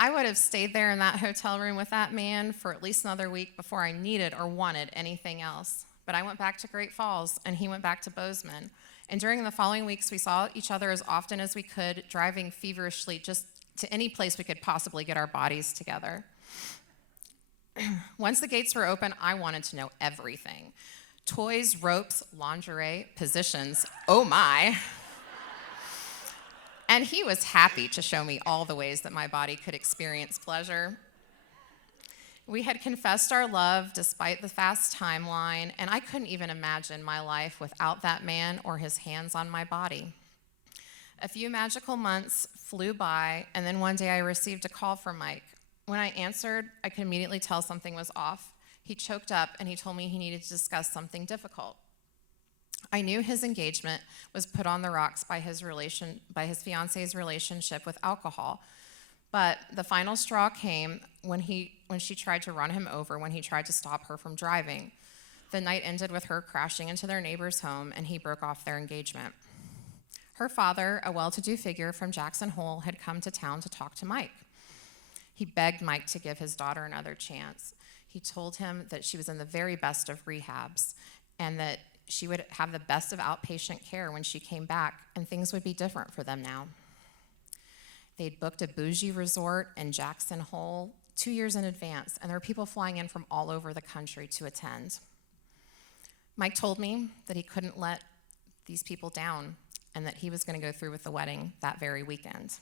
I would have stayed there in that hotel room with that man for at least another week before I needed or wanted anything else. But I went back to Great Falls, and he went back to Bozeman. And during the following weeks, we saw each other as often as we could, driving feverishly just to any place we could possibly get our bodies together. Once the gates were open, I wanted to know everything. toys, ropes, lingerie, positions, oh my. And he was happy to show me all the ways that my body could experience pleasure. We had confessed our love despite the fast timeline, and I couldn't even imagine my life without that man or his hands on my body. A few magical months flew by, and then one day I received a call from Mike. When I answered, I could immediately tell something was off. He choked up and he told me he needed to discuss something difficult. I knew his engagement was put on the rocks by his fiance's relationship with alcohol, but the final straw came when she tried to run him over when he tried to stop her from driving. The night ended with her crashing into their neighbor's home, and he broke off their engagement. Her father, a well-to-do figure from Jackson Hole, had come to town to talk to Mike. He begged Mike to give his daughter another chance. He told him that she was in the very best of rehabs and that she would have the best of outpatient care when she came back, and things would be different for them now. They'd booked a bougie resort in Jackson Hole 2 years in advance, and there were people flying in from all over the country to attend. Mike told me that he couldn't let these people down and that he was going to go through with the wedding that very weekend.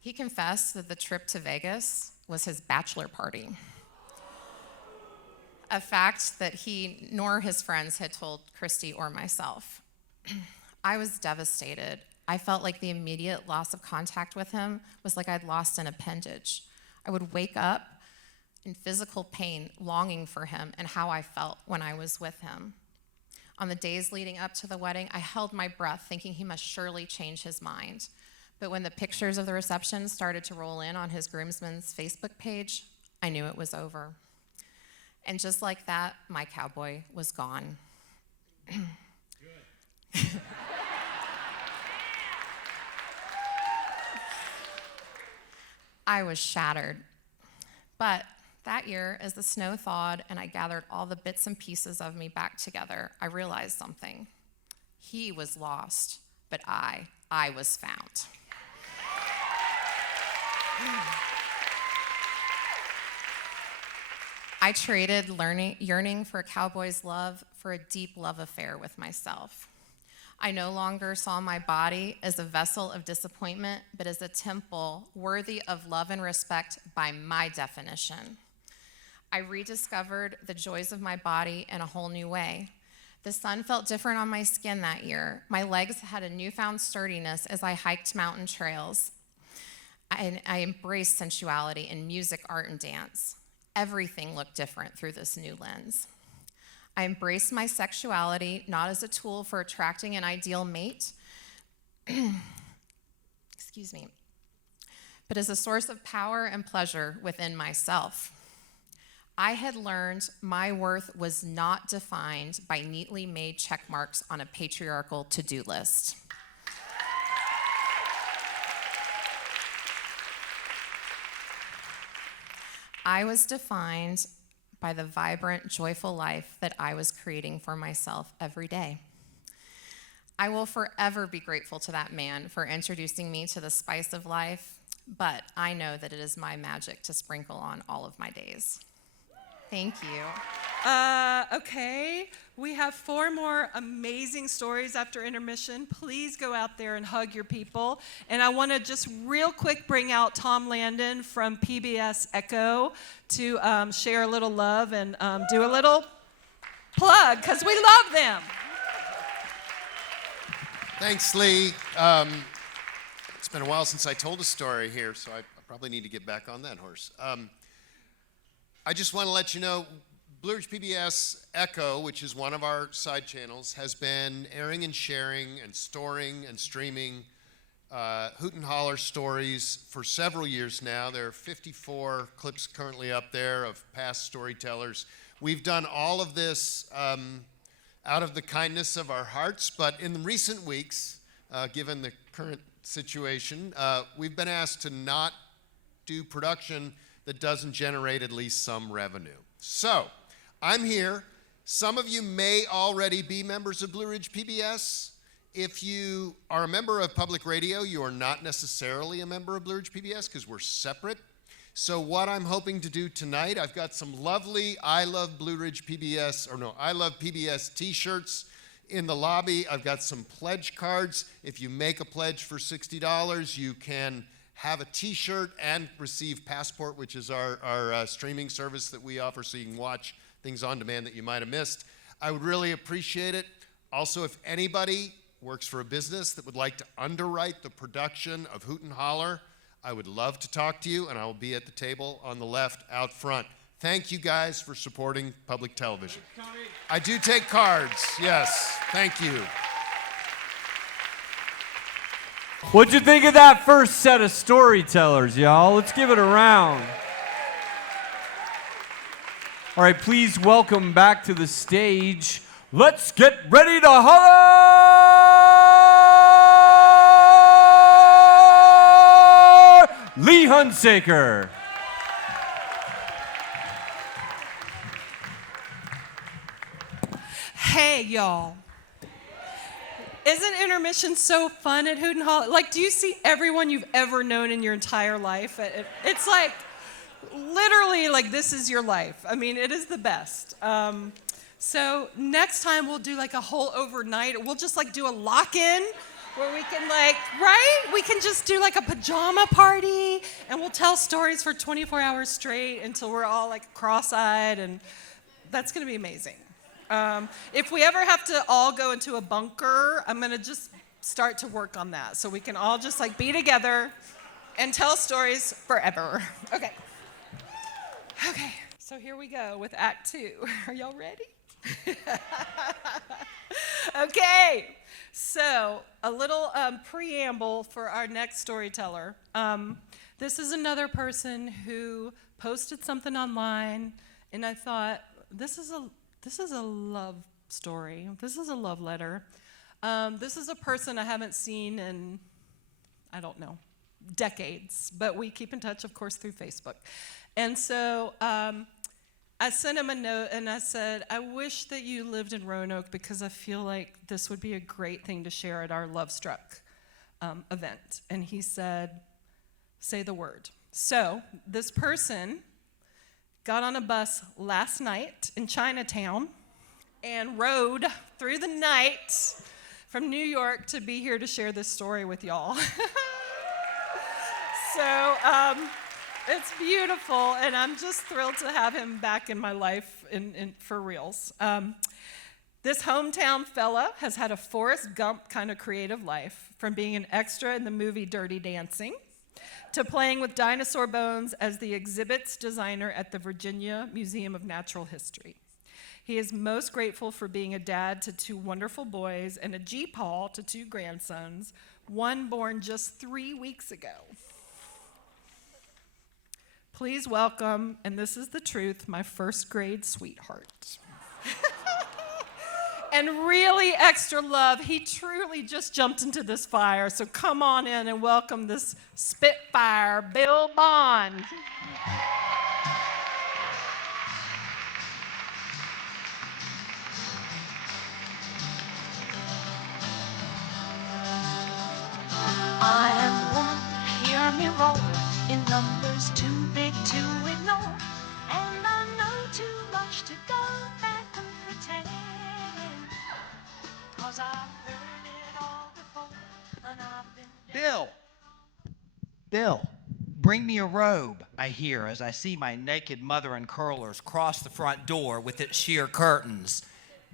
He confessed that the trip to Vegas was his bachelor party, a fact that he nor his friends had told Christy or myself. I was devastated. I felt like the immediate loss of contact with him was like I'd lost an appendage. I would wake up in physical pain, longing for him and how I felt when I was with him. On the days leading up to the wedding, I held my breath, thinking he must surely change his mind. But when the pictures of the reception started to roll in on his groomsman's Facebook page, I knew it was over. And just like that, my cowboy was gone. I was shattered. But that year, as the snow thawed and I gathered all the bits and pieces of me back together, I realized something. He was lost, but I was found. I traded yearning for a cowboy's love for a deep love affair with myself. I no longer saw my body as a vessel of disappointment, but as a temple worthy of love and respect by my definition. I rediscovered the joys of my body in a whole new way. The sun felt different on my skin that year. My legs had a newfound sturdiness as I hiked mountain trails. I embraced sensuality in music, art, and dance. Everything looked different through this new lens. I embraced my sexuality not as a tool for attracting an ideal mate, but as a source of power and pleasure within myself. I had learned my worth was not defined by neatly made check marks on a patriarchal to-do list. I was defined by the vibrant, joyful life that I was creating for myself every day. I will forever be grateful to that man for introducing me to the spice of life, but I know that it is my magic to sprinkle on all of my days. Thank you. Okay, we have 4 more amazing stories after intermission. Please go out there and hug your people. And I want to just real quick bring out Tom Landon from PBS Echo to share a little love and do a little plug, because we love them. Thanks, Lee. It's been a while since I told a story here, so I probably need to get back on that horse. I just want to let you know, Blue Ridge PBS Echo, which is one of our side channels, has been airing and sharing and storing and streaming Hoot and Holler stories for several years now. There are 54 clips currently up there of past storytellers. We've done all of this out of the kindness of our hearts, but in recent weeks, given the current situation, we've been asked to not do production that doesn't generate at least some revenue. So, I'm here. Some of you may already be members of Blue Ridge PBS. If you are a member of public radio, you are not necessarily a member of Blue Ridge PBS because we're separate. So what I'm hoping to do tonight, I've got some lovely I Love PBS t-shirts in the lobby. I've got some pledge cards. If you make a pledge for $60, you can have a t-shirt and receive Passport, which is our streaming service that we offer so you can watch things on demand that you might have missed. I would really appreciate it. Also, if anybody works for a business that would like to underwrite the production of Hoot and Holler, I would love to talk to you, and I will be at the table on the left out front. Thank you guys for supporting public television. I do take cards, yes. Thank you. What'd you think of that first set of storytellers, y'all? Let's give it a round. All right, please welcome back to the stage. Let's get ready to holler! Lee Hunsaker. Hey, y'all. Isn't intermission so fun at Hoot and Holler? Like, do you see everyone you've ever known in your entire life? It's like, literally, like, this is your life. I mean, it is the best. So next time we'll do like a whole overnight. We'll just like do a lock-in where we can like, right? We can just do like a pajama party and we'll tell stories for 24 hours straight until we're all like cross-eyed, and that's gonna be amazing. If we ever have to all go into a bunker, I'm gonna just start to work on that so we can all just like be together and tell stories forever. Okay. Okay, so here we go with Act 2. Are y'all ready? Okay, so a little preamble for our next storyteller. This is another person who posted something online, and I thought, this is a love story. This is a love letter. This is a person I haven't seen in, I don't know, decades, but we keep in touch, of course, through Facebook. And so I sent him a note and I said, I wish that you lived in Roanoke because I feel like this would be a great thing to share at our Lovestruck event. And he said, say the word. So this person got on a bus last night in Chinatown and rode through the night from New York to be here to share this story with y'all. So it's beautiful, and I'm just thrilled to have him back in my life for reals. This hometown fella has had a Forrest Gump kind of creative life, from being an extra in the movie Dirty Dancing to playing with dinosaur bones as the exhibits designer at the Virginia Museum of Natural History. He is most grateful for being a dad to 2 wonderful boys and a G-Paw to 2 grandsons, one born just 3 weeks ago. Please welcome, and this is the truth, my first grade sweetheart. And really extra love, he truly just jumped into this fire, so come on in and welcome this Spitfire, Bill Bond. I am woman, hear me roll, in numbers too big to ignore, and I know too much to go back and pretend, 'cause I've heard it all before, and I've been Bill, bring me a robe, I hear as I see my naked mother in curlers cross the front door with its sheer curtains.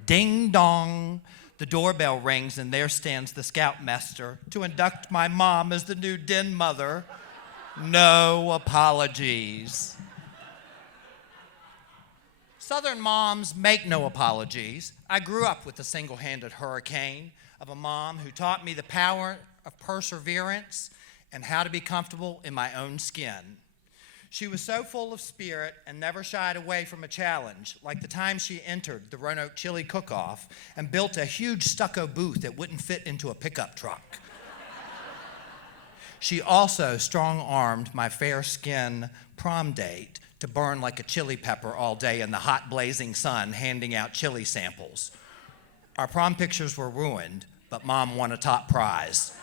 Ding dong. The doorbell rings, and there stands the scoutmaster to induct my mom as the new den mother. No apologies. Southern moms make no apologies. I grew up with the single-handed hurricane of a mom who taught me the power of perseverance and how to be comfortable in my own skin. She was so full of spirit and never shied away from a challenge, like the time she entered the Roanoke Chili Cook-Off and built a huge stucco booth that wouldn't fit into a pickup truck. She also strong-armed my fair-skinned prom date to burn like a chili pepper all day in the hot, blazing sun, handing out chili samples. Our prom pictures were ruined, but Mom won a top prize.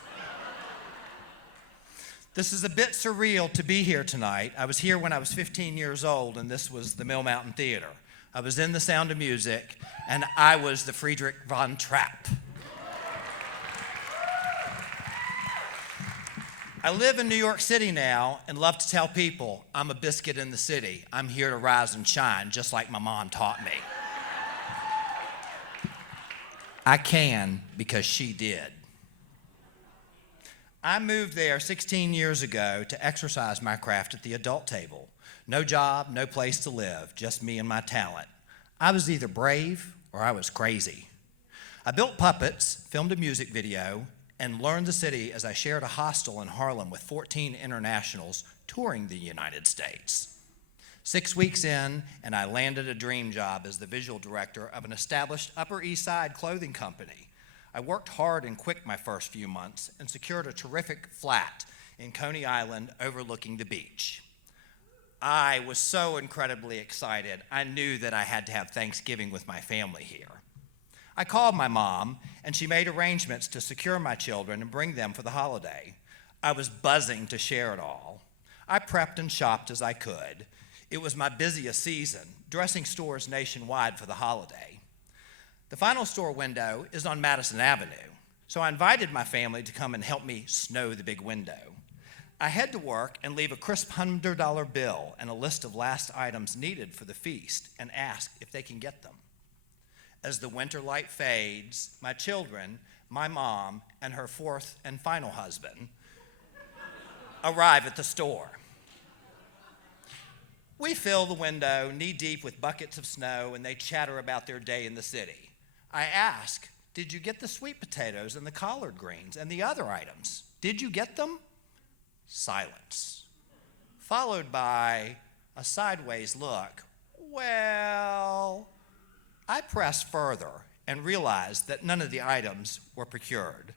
This is a bit surreal to be here tonight. I was here when I was 15 years old, and this was the Mill Mountain Theater. I was in The Sound of Music, and I was the Friedrich von Trapp. I live in New York City now and love to tell people I'm a biscuit in the city. I'm here to rise and shine, just like my mom taught me. I can because she did. I moved there 16 years ago to exercise my craft at the adult table. No job, no place to live, just me and my talent. I was either brave or I was crazy. I built puppets, filmed a music video, and learned the city as I shared a hostel in Harlem with 14 internationals touring the United States. 6 weeks in, and I landed a dream job as the visual director of an established Upper East Side clothing company. I worked hard and quick my first few months and secured a terrific flat in Coney Island overlooking the beach. I was so incredibly excited, I knew that I had to have Thanksgiving with my family here. I called my mom, and she made arrangements to secure my children and bring them for the holiday. I was buzzing to share it all. I prepped and shopped as I could. It was my busiest season, dressing stores nationwide for the holiday. The final store window is on Madison Avenue, so I invited my family to come and help me snow the big window. I head to work and leave a crisp $100 bill and a list of last items needed for the feast and ask if they can get them. As the winter light fades, my children, my mom, and her fourth and final husband arrive at the store. We fill the window knee-deep with buckets of snow, and they chatter about their day in the city. I ask, did you get the sweet potatoes and the collard greens and the other items? Did you get them? Silence, followed by a sideways look. Well, I pressed further and realized that none of the items were procured.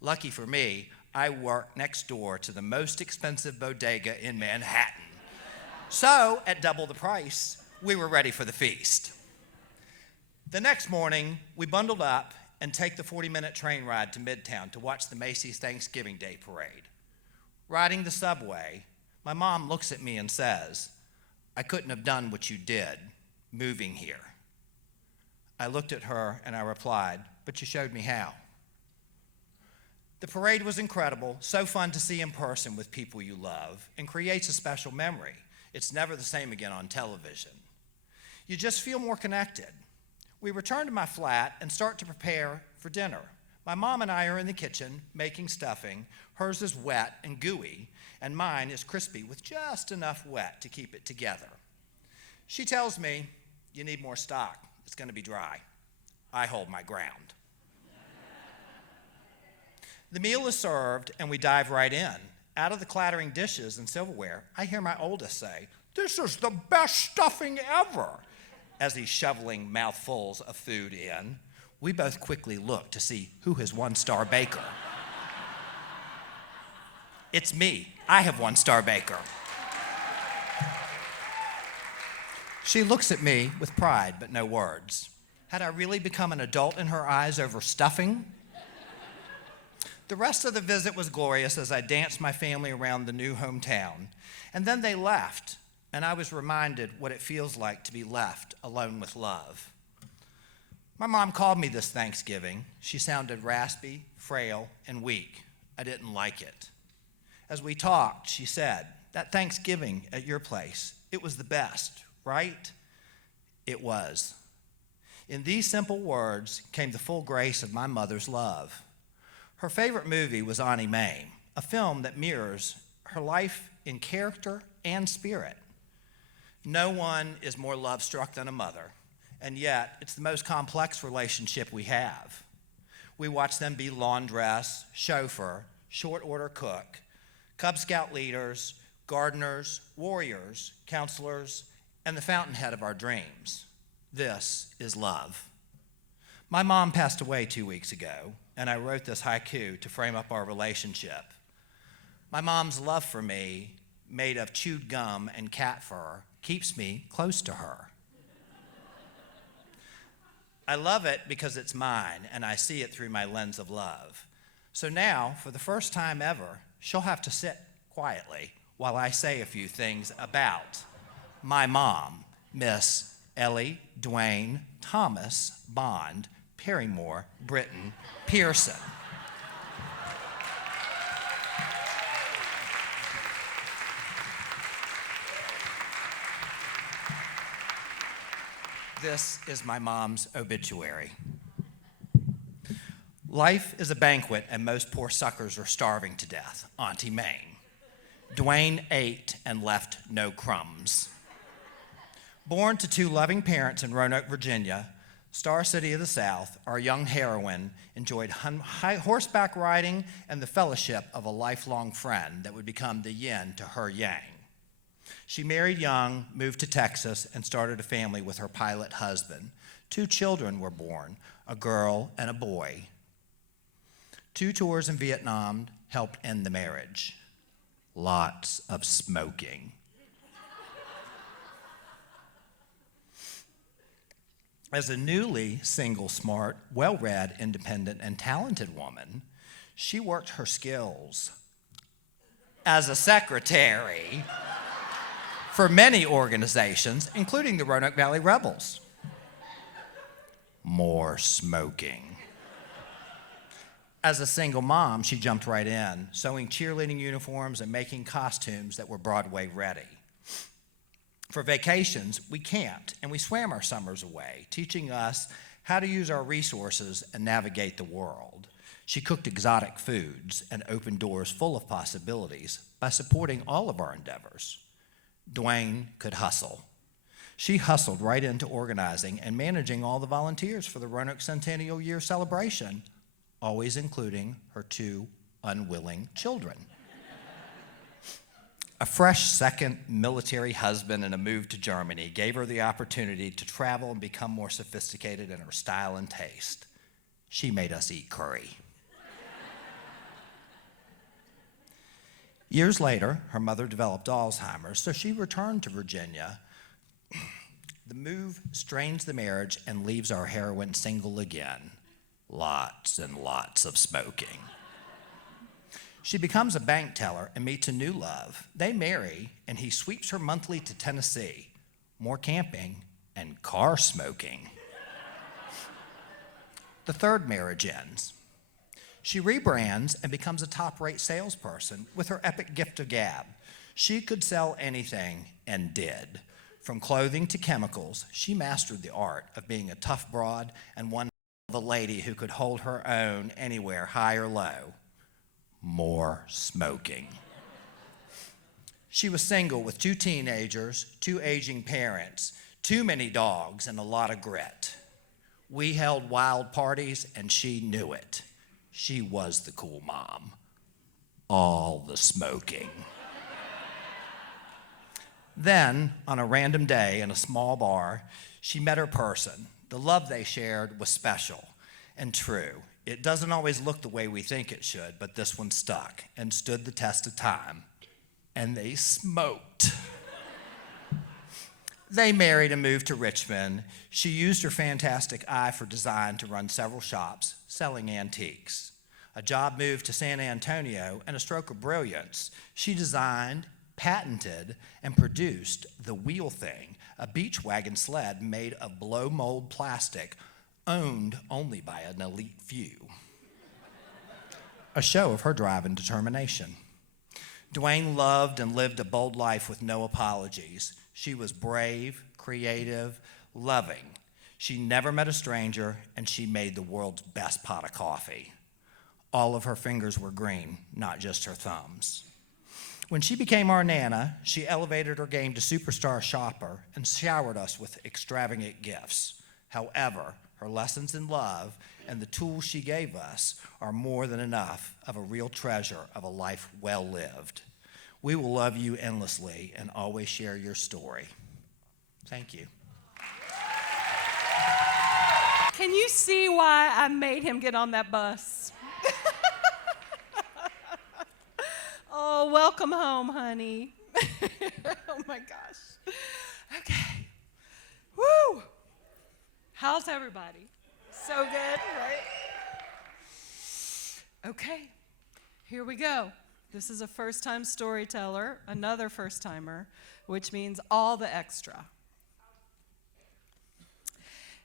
Lucky for me, I worked next door to the most expensive bodega in Manhattan. So, at double the price, we were ready for the feast. The next morning, we bundled up and take the 40-minute train ride to Midtown to watch the Macy's Thanksgiving Day Parade. Riding the subway, my mom looks at me and says, "I couldn't have done what you did, moving here." I looked at her and I replied, "But you showed me how." The parade was incredible, so fun to see in person with people you love, and creates a special memory. It's never the same again on television. You just feel more connected. We return to my flat and start to prepare for dinner. My mom and I are in the kitchen making stuffing. Hers is wet and gooey, and mine is crispy with just enough wet to keep it together. She tells me, "You need more stock. It's going to be dry." I hold my ground. The meal is served, and we dive right in. Out of the clattering dishes and silverware, I hear my oldest say, "This is the best stuffing ever," as he's shoveling mouthfuls of food in. We both quickly look to see who has one-star baker. It's me. I have one-star baker. She looks at me with pride, but no words. Had I really become an adult in her eyes over stuffing? The rest of the visit was glorious as I danced my family around the new hometown. And then they left, and I was reminded what it feels like to be left alone with love. My mom called me this Thanksgiving. She sounded raspy, frail, and weak. I didn't like it. As we talked, she said, "That Thanksgiving at your place, it was the best, right?" It was. In these simple words came the full grace of my mother's love. Her favorite movie was Annie Mae, a film that mirrors her life in character and spirit. No one is more love-struck than a mother, and yet it's the most complex relationship we have. We watch them be laundress, chauffeur, short-order cook, Cub Scout leaders, gardeners, warriors, counselors, and the fountainhead of our dreams. This is love. My mom passed away 2 weeks ago, and I wrote this haiku to frame up our relationship. My mom's love for me, made of chewed gum and cat fur, keeps me close to her. I love it because it's mine, and I see it through my lens of love. So now, for the first time ever, she'll have to sit quietly while I say a few things about my mom, Miss Ellie Dwayne Thomas Bond Perrymore Britton Pearson. This is my mom's obituary. Life is a banquet and most poor suckers are starving to death. Auntie Mame. Dwayne ate and left no crumbs. Born to two loving parents in Roanoke, Virginia, Star City of the South, our young heroine enjoyed horseback riding and the fellowship of a lifelong friend that would become the yin to her yang. She married young, moved to Texas, and started a family with her pilot husband. 2 children were born, a girl and a boy. 2 tours in Vietnam helped end the marriage. Lots of smoking. As a newly single, smart, well-read, independent, and talented woman, she worked her skills as a secretary for many organizations, including the Roanoke Valley Rebels. More smoking. As a single mom, she jumped right in, sewing cheerleading uniforms and making costumes that were Broadway ready. For vacations, we camped and we swam our summers away, teaching us how to use our resources and navigate the world. She cooked exotic foods and opened doors full of possibilities by supporting all of our endeavors. Dwayne could hustle. She hustled right into organizing and managing all the volunteers for the Roanoke Centennial Year celebration, always including her 2 unwilling children. A fresh second military husband and a move to Germany gave her the opportunity to travel and become more sophisticated in her style and taste. She made us eat curry. Years later, her mother developed Alzheimer's, so she returned to Virginia. The move strains the marriage and leaves our heroine single again. Lots and lots of smoking. She becomes a bank teller and meets a new love. They marry, and he sweeps her monthly to Tennessee. More camping and car smoking. The third marriage ends. She rebrands and becomes a top-rate salesperson with her epic gift of gab. She could sell anything and did. From clothing to chemicals, she mastered the art of being a tough broad and one of a lady who could hold her own anywhere, high or low. More smoking. She was single with 2 teenagers, 2 aging parents, too many dogs, and a lot of grit. We held wild parties, and she knew it. She was the cool mom. All the smoking. Then, on a random day in a small bar, she met her person. The love they shared was special and true. It doesn't always look the way we think it should, but this one stuck and stood the test of time. And they smoked. They married and moved to Richmond. She used her fantastic eye for design to run several shops selling antiques. A job move to San Antonio, and a stroke of brilliance, she designed, patented, and produced the Wheel Thing, a beach wagon sled made of blow mold plastic, owned only by an elite few. A show of her drive and determination. Dwayne loved and lived a bold life with no apologies. She was brave, creative, loving. She never met a stranger, and she made the world's best pot of coffee. All of her fingers were green, not just her thumbs. When she became our Nana, she elevated her game to superstar shopper and showered us with extravagant gifts. However, her lessons in love and the tools she gave us are more than enough of a real treasure of a life well lived. We will love you endlessly and always share your story. Thank you. Can you see why I made him get on that bus? Oh, welcome home, honey. Oh my gosh. Okay. Woo! How's everybody? So good, right? Okay, here we go. This is a first-time storyteller, another first-timer, which means all the extra.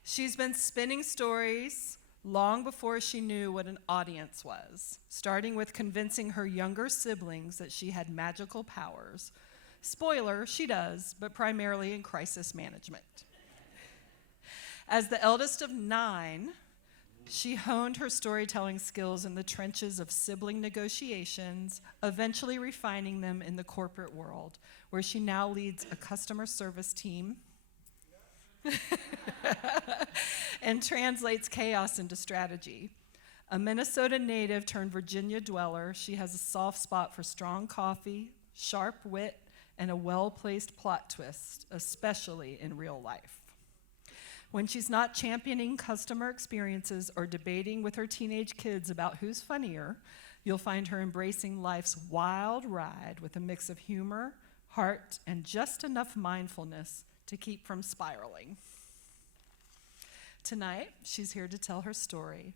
She's been spinning stories long before she knew what an audience was, starting with convincing her younger siblings that she had magical powers. Spoiler, she does, but primarily in crisis management. As the eldest of 9, she honed her storytelling skills in the trenches of sibling negotiations, eventually refining them in the corporate world, where she now leads a customer service team and translates chaos into strategy. A Minnesota native turned Virginia dweller, she has a soft spot for strong coffee, sharp wit, and a well-placed plot twist, especially in real life. When she's not championing customer experiences or debating with her teenage kids about who's funnier, you'll find her embracing life's wild ride with a mix of humor, heart, and just enough mindfulness to keep from spiraling. Tonight, she's here to tell her story.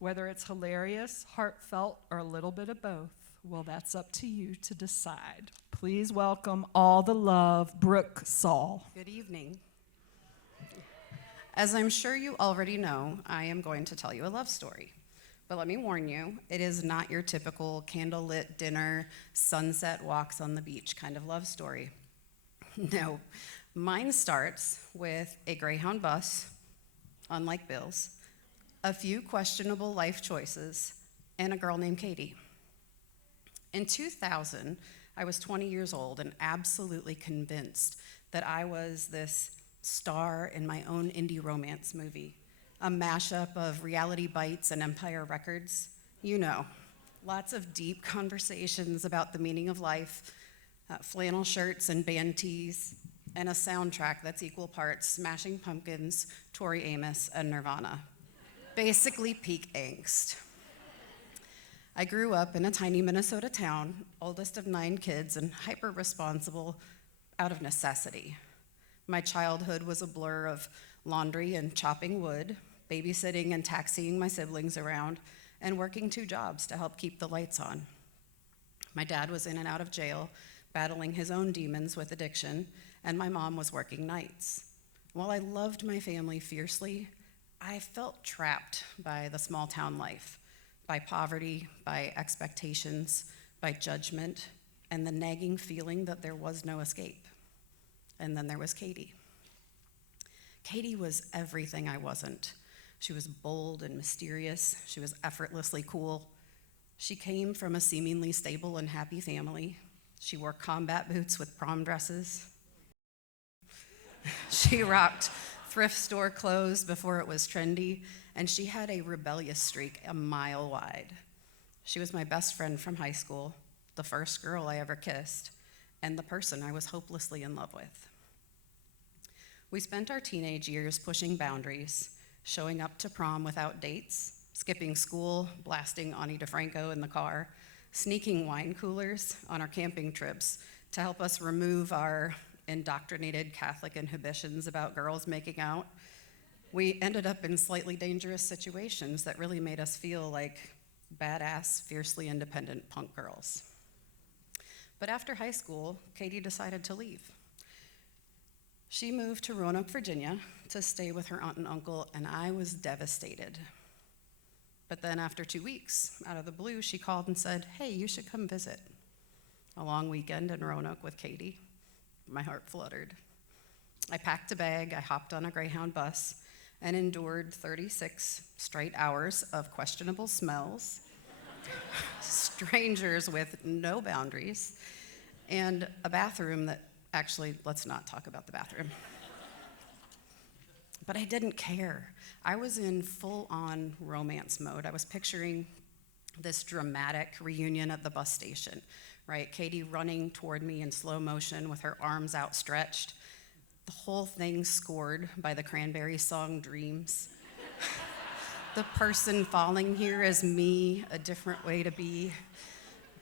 Whether it's hilarious, heartfelt, or a little bit of both, well, that's up to you to decide. Please welcome all the love, Brooke Saul. Good evening. As I'm sure you already know, I am going to tell you a love story. But let me warn you, it is not your typical candlelit dinner, sunset walks on the beach kind of love story. No, mine starts with a Greyhound bus, unlike Bill's, a few questionable life choices, and a girl named Katie. In 2000, I was 20 years old and absolutely convinced that I was this star in my own indie romance movie, a mashup of Reality Bites and Empire Records. You know, lots of deep conversations about the meaning of life, flannel shirts and band tees, and a soundtrack that's equal parts Smashing Pumpkins, Tori Amos, and Nirvana. Basically peak angst. I grew up in a tiny Minnesota town, oldest of 9 kids, and hyper-responsible out of necessity. My childhood was a blur of laundry and chopping wood, babysitting and taxiing my siblings around, and working 2 jobs to help keep the lights on. My dad was in and out of jail, battling his own demons with addiction, and my mom was working nights. While I loved my family fiercely, I felt trapped by the small town life, by poverty, by expectations, by judgment, and the nagging feeling that there was no escape. And then there was Katie. Katie was everything I wasn't. She was bold and mysterious. She was effortlessly cool. She came from a seemingly stable and happy family. She wore combat boots with prom dresses. She rocked thrift store clothes before it was trendy, and she had a rebellious streak a mile wide. She was my best friend from high school, the first girl I ever kissed, and the person I was hopelessly in love with. We spent our teenage years pushing boundaries, showing up to prom without dates, skipping school, blasting Ani DeFranco in the car, sneaking wine coolers on our camping trips to help us remove our indoctrinated Catholic inhibitions about girls making out. We ended up in slightly dangerous situations that really made us feel like badass, fiercely independent punk girls. But after high school, Katie decided to leave. She moved to Roanoke, Virginia to stay with her aunt and uncle, and I was devastated. But then after 2 weeks, out of the blue, she called and said, "Hey, you should come visit." A long weekend in Roanoke with Katie. My heart fluttered. I packed a bag, I hopped on a Greyhound bus, and endured 36 straight hours of questionable smells, strangers with no boundaries, and a bathroom that, actually, let's not talk about the bathroom. But I didn't care. I was in full-on romance mode. I was picturing this dramatic reunion at the bus station, right? Katie running toward me in slow motion with her arms outstretched. The whole thing scored by the Cranberries song Dreams. The person falling here is me, a different way to be.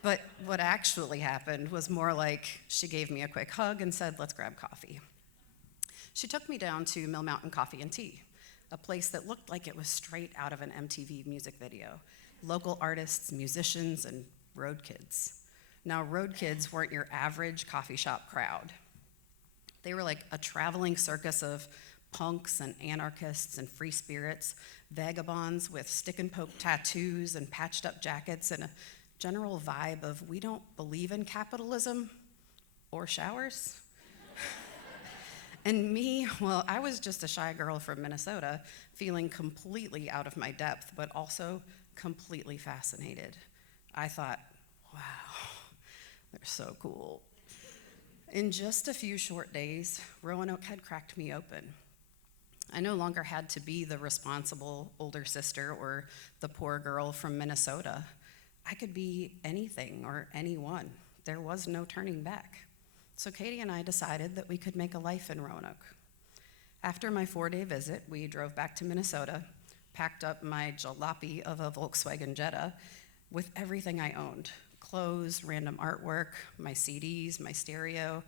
But what actually happened was more like she gave me a quick hug and said, "Let's grab coffee." She took me down to Mill Mountain Coffee and Tea, a place that looked like it was straight out of an MTV music video. Local artists, musicians, and road kids. Now, road kids weren't your average coffee shop crowd. They were like a traveling circus of punks and anarchists and free spirits, vagabonds with stick and poke tattoos and patched up jackets, and a general vibe of we don't believe in capitalism or showers. And me, well, I was just a shy girl from Minnesota, feeling completely out of my depth, but also completely fascinated. I thought, wow, they're so cool. In just a few short days, Roanoke had cracked me open. I no longer had to be the responsible older sister or the poor girl from Minnesota. I could be anything or anyone. There was no turning back. So Katie and I decided that we could make a life in Roanoke. After my 4-day visit, we drove back to Minnesota, packed up my jalopy of a Volkswagen Jetta with everything I owned: clothes, random artwork, my CDs, my stereo,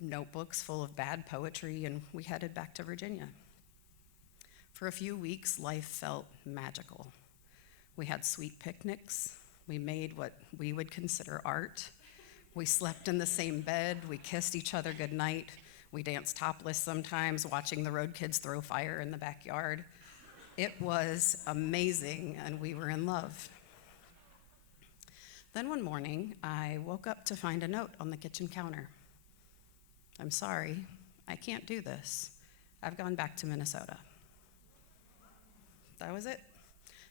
notebooks full of bad poetry, and we headed back to Virginia. For a few weeks, life felt magical. We had sweet picnics. We made what we would consider art. We slept in the same bed. We kissed each other goodnight. We danced topless sometimes, watching the road kids throw fire in the backyard. It was amazing, and we were in love. Then one morning, I woke up to find a note on the kitchen counter. I'm sorry, I can't do this. I've gone back to Minnesota. That was it.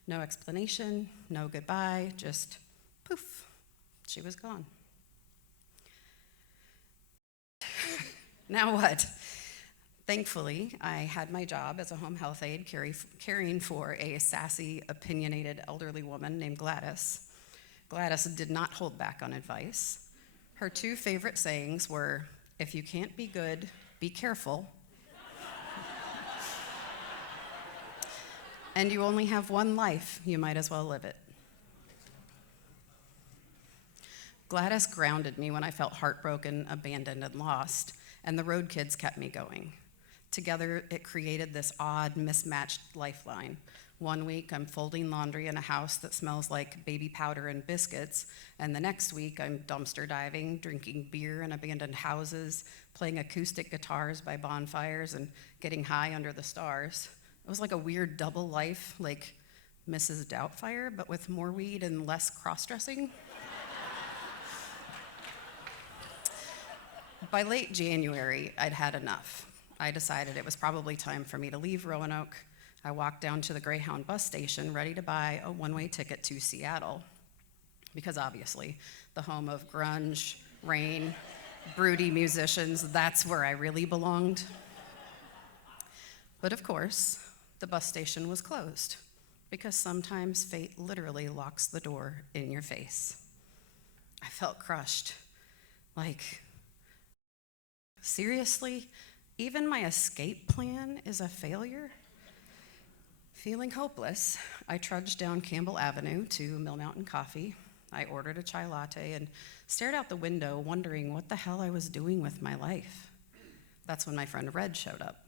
No explanation, no goodbye, just poof, she was gone. Now what? Thankfully, I had my job as a home health aide caring for a sassy, opinionated elderly woman named Gladys. Gladys did not hold back on advice. Her 2 favorite sayings were, if you can't be good, be careful. And you only have one life, you might as well live it. Gladys grounded me when I felt heartbroken, abandoned, and lost, and the road kids kept me going. Together, it created this odd, mismatched lifeline. One week, I'm folding laundry in a house that smells like baby powder and biscuits, and the next week, I'm dumpster diving, drinking beer in abandoned houses, playing acoustic guitars by bonfires, and getting high under the stars. It was like a weird double life, like Mrs. Doubtfire, but with more weed and less cross-dressing. By late January, I'd had enough. I decided it was probably time for me to leave Roanoke. I walked down to the Greyhound bus station, ready to buy a one-way ticket to Seattle, because obviously, the home of grunge, rain, broody musicians, that's where I really belonged. But of course, the bus station was closed, because sometimes fate literally locks the door in your face. I felt crushed, like, seriously? Even my escape plan is a failure? Feeling hopeless, I trudged down Campbell Avenue to Mill Mountain Coffee. I ordered a chai latte and stared out the window, wondering what the hell I was doing with my life. That's when my friend Red showed up.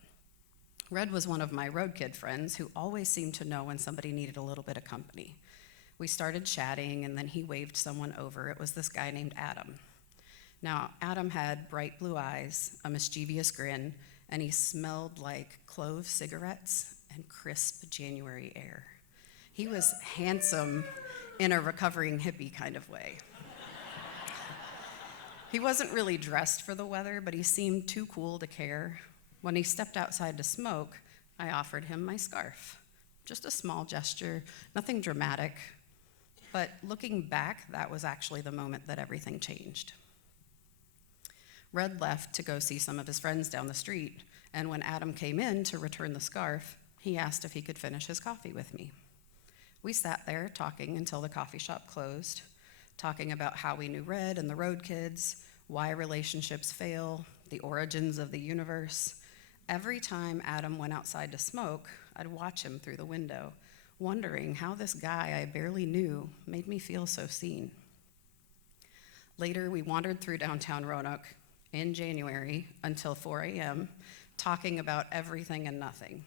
Red was one of my road kid friends who always seemed to know when somebody needed a little bit of company. We started chatting, and then he waved someone over. It was this guy named Adam. Now, Adam had bright blue eyes, a mischievous grin, and he smelled like clove cigarettes and crisp January air. He was handsome in a recovering hippie kind of way. He wasn't really dressed for the weather, but he seemed too cool to care. When he stepped outside to smoke, I offered him my scarf. Just a small gesture, nothing dramatic. But looking back, that was actually the moment that everything changed. Red left to go see some of his friends down the street, and when Adam came in to return the scarf, he asked if he could finish his coffee with me. We sat there talking until the coffee shop closed, talking about how we knew Red and the road kids, why relationships fail, the origins of the universe. Every time Adam went outside to smoke, I'd watch him through the window, wondering how this guy I barely knew made me feel so seen. Later, we wandered through downtown Roanoke in January until 4 a.m., talking about everything and nothing.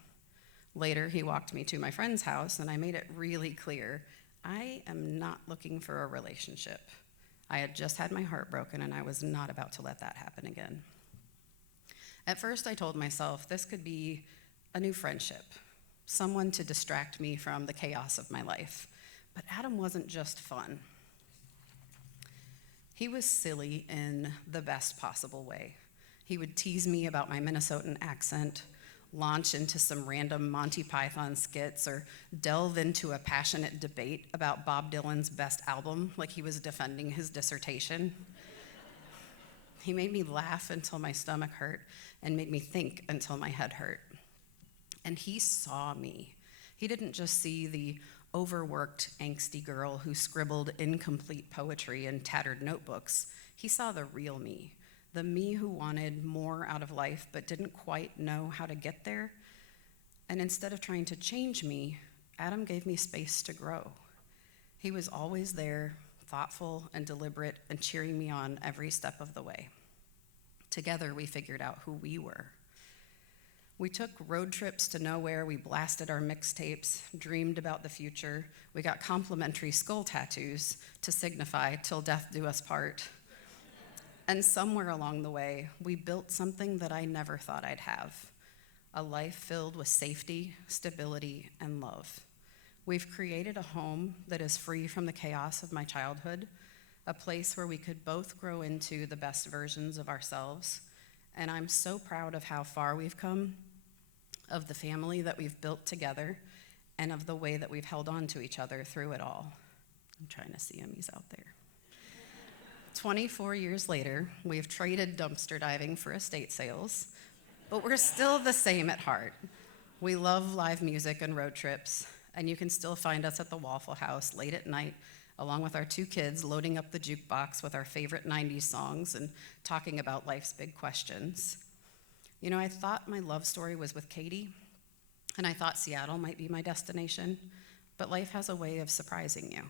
Later, he walked me to my friend's house, and I made it really clear, I am not looking for a relationship. I had just had my heart broken, and I was not about to let that happen again. At first, I told myself this could be a new friendship, someone to distract me from the chaos of my life. But Adam wasn't just fun. He was silly in the best possible way. He would tease me about my Minnesotan accent, launch into some random Monty Python skits, or delve into a passionate debate about Bob Dylan's best album like he was defending his dissertation. He made me laugh until my stomach hurt and made me think until my head hurt. And he saw me. He didn't just see the overworked, angsty girl who scribbled incomplete poetry in tattered notebooks. He saw the real me, the me who wanted more out of life but didn't quite know how to get there. And instead of trying to change me, Adam gave me space to grow. He was always there, thoughtful and deliberate, and cheering me on every step of the way. Together, we figured out who we were. We took road trips to nowhere, we blasted our mixtapes, dreamed about the future. We got complimentary skull tattoos to signify till death do us part. And somewhere along the way, we built something that I never thought I'd have, a life filled with safety, stability, and love. We've created a home that is free from the chaos of my childhood, a place where we could both grow into the best versions of ourselves. And I'm so proud of how far we've come, of the family that we've built together, and of the way that we've held on to each other through it all. I'm trying to see him, he's out there. 24 years later, we've traded dumpster diving for estate sales, but we're still the same at heart. We love live music and road trips, and you can still find us at the Waffle House late at night, along with our 2 kids, loading up the jukebox with our favorite 90s songs and talking about life's big questions. You know, I thought my love story was with Katie, and I thought Seattle might be my destination, but life has a way of surprising you.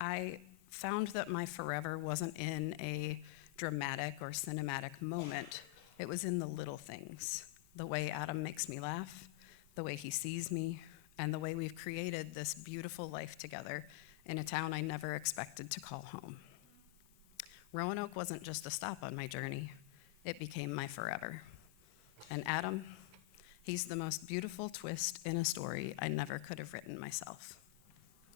I found that my forever wasn't in a dramatic or cinematic moment. It was in the little things, the way Adam makes me laugh, the way he sees me, and the way we've created this beautiful life together in a town I never expected to call home. Roanoke wasn't just a stop on my journey, it became my forever. And Adam, he's the most beautiful twist in a story I never could have written myself.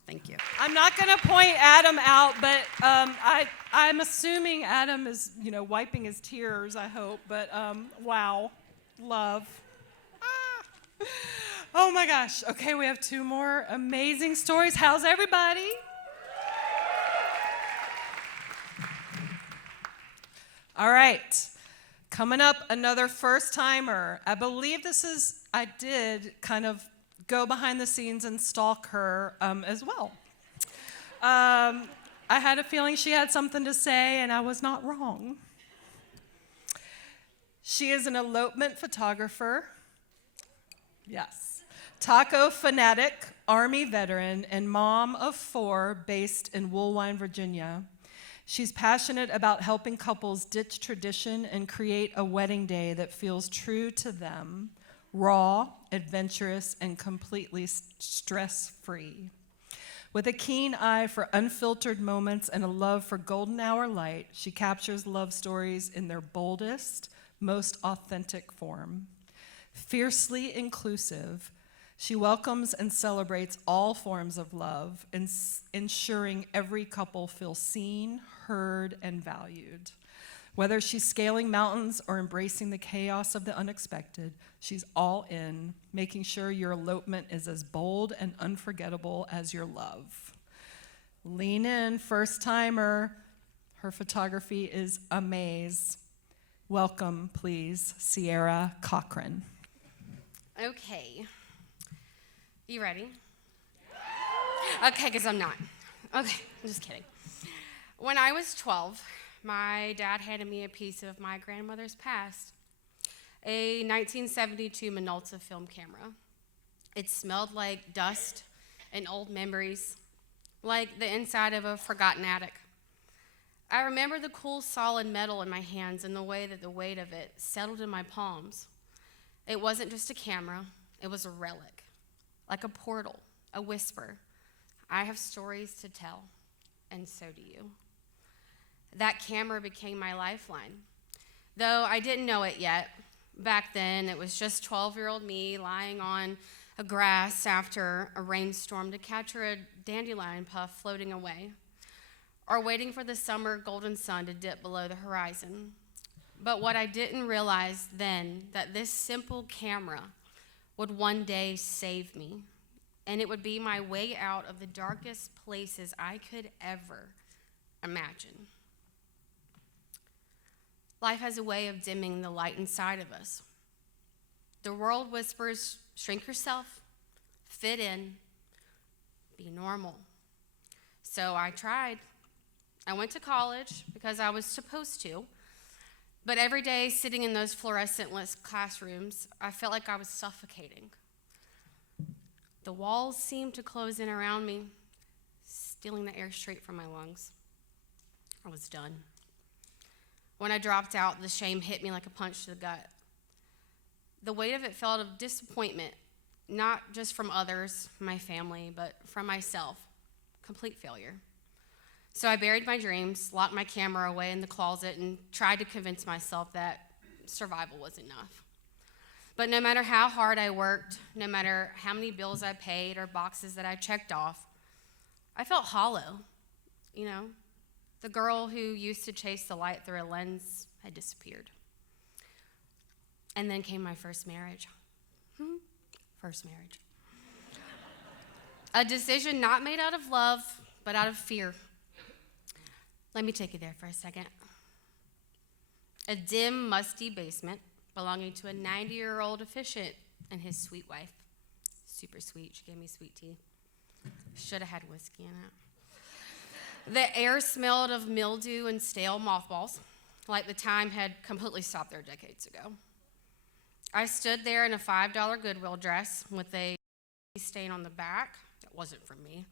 Thank you. I'm not going to point Adam out, but I'm assuming Adam is, wiping his tears, I hope. But wow, love. Oh my gosh. Okay, we have 2 more amazing stories. How's everybody? All right. Coming up, another first-timer. I believe I did kind of go behind the scenes and stalk her as well. I had a feeling she had something to say, and I was not wrong. She is an elopement photographer. Yes. Taco fanatic, Army veteran, and mom of 4 based in Woolwine, Virginia. She's passionate about helping couples ditch tradition and create a wedding day that feels true to them, raw, adventurous, and completely stress-free. With a keen eye for unfiltered moments and a love for golden hour light, she captures love stories in their boldest, most authentic form. Fiercely inclusive, she welcomes and celebrates all forms of love, ensuring every couple feels seen, heard, and valued. Whether she's scaling mountains or embracing the chaos of the unexpected, she's all in, making sure your elopement is as bold and unforgettable as your love. Lean in, first timer. Her photography is amaze. Welcome, please, Sierra Cochran. Okay. You ready? Okay, because I'm not. Okay, I'm just kidding. When I was 12, my dad handed me a piece of my grandmother's past, a 1972 Minolta film camera. It smelled like dust and old memories, like the inside of a forgotten attic. I remember the cool, solid metal in my hands and the way that the weight of it settled in my palms. It wasn't just a camera, it was a relic, like a portal, a whisper. I have stories to tell, and so do you. that camera became my lifeline. Though I didn't know it yet, back then it was just 12-year-old me lying on a grass after a rainstorm to catch a dandelion puff floating away, or waiting for the summer golden sun to dip below the horizon. But what I didn't realize then, that this simple camera would one day save me, and it would be my way out of the darkest places I could ever imagine. Life has a way of dimming the light inside of us. The world whispers, shrink yourself, fit in, be normal. So I tried. I went to college because I was supposed to, but every day sitting in those fluorescent-lit classrooms, I felt like I was suffocating. The walls seemed to close in around me, stealing the air straight from my lungs. I was done. When I dropped out, the shame hit me like a punch to the gut. The weight of it felt of disappointment, not just from others, my family, but from myself. Complete failure. So I buried my dreams, locked my camera away in the closet, and tried to convince myself that survival was enough. But no matter how hard I worked, no matter how many bills I paid or boxes that I checked off, I felt hollow. You know, the girl who used to chase the light through a lens had disappeared. And then came my first marriage. First marriage. A decision not made out of love, but out of fear. Let me take you there for a second. A dim, musty basement belonging to a 90-year-old efficient and his sweet wife. Super sweet. She gave me sweet tea. Should have had whiskey in it. The air smelled of mildew and stale mothballs, like the time had completely stopped there decades ago. I stood there in a $5 Goodwill dress with a stain on the back. That wasn't from me.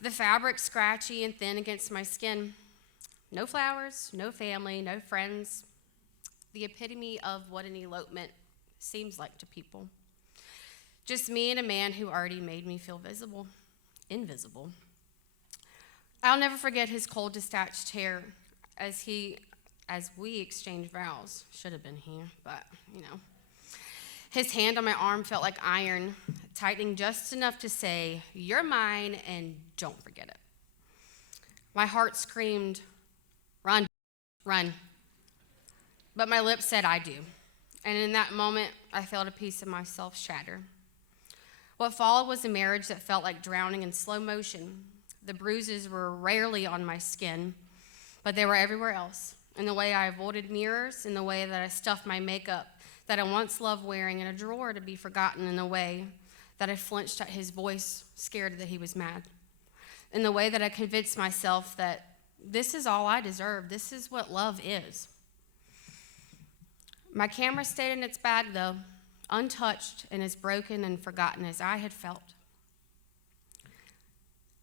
The fabric scratchy and thin against my skin. No flowers, no family, no friends. The epitome of what an elopement seems like to people. Just me and a man who already made me feel invisible. I'll never forget his cold, detached hair as we exchanged vows. Should have been here, but you know. His hand on my arm felt like iron, tightening just enough to say, "You're mine and don't forget it." My heart screamed, "Run, run." But my lips said, "I do." And in that moment, I felt a piece of myself shatter. What followed was a marriage that felt like drowning in slow motion. The bruises were rarely on my skin, but they were everywhere else. In the way I avoided mirrors, in the way that I stuffed my makeup that I once loved wearing in a drawer to be forgotten, in the way that I flinched at his voice, scared that he was mad. In the way that I convinced myself that this is all I deserve, this is what love is. My camera stayed in its bag, though, untouched and as broken and forgotten as I had felt.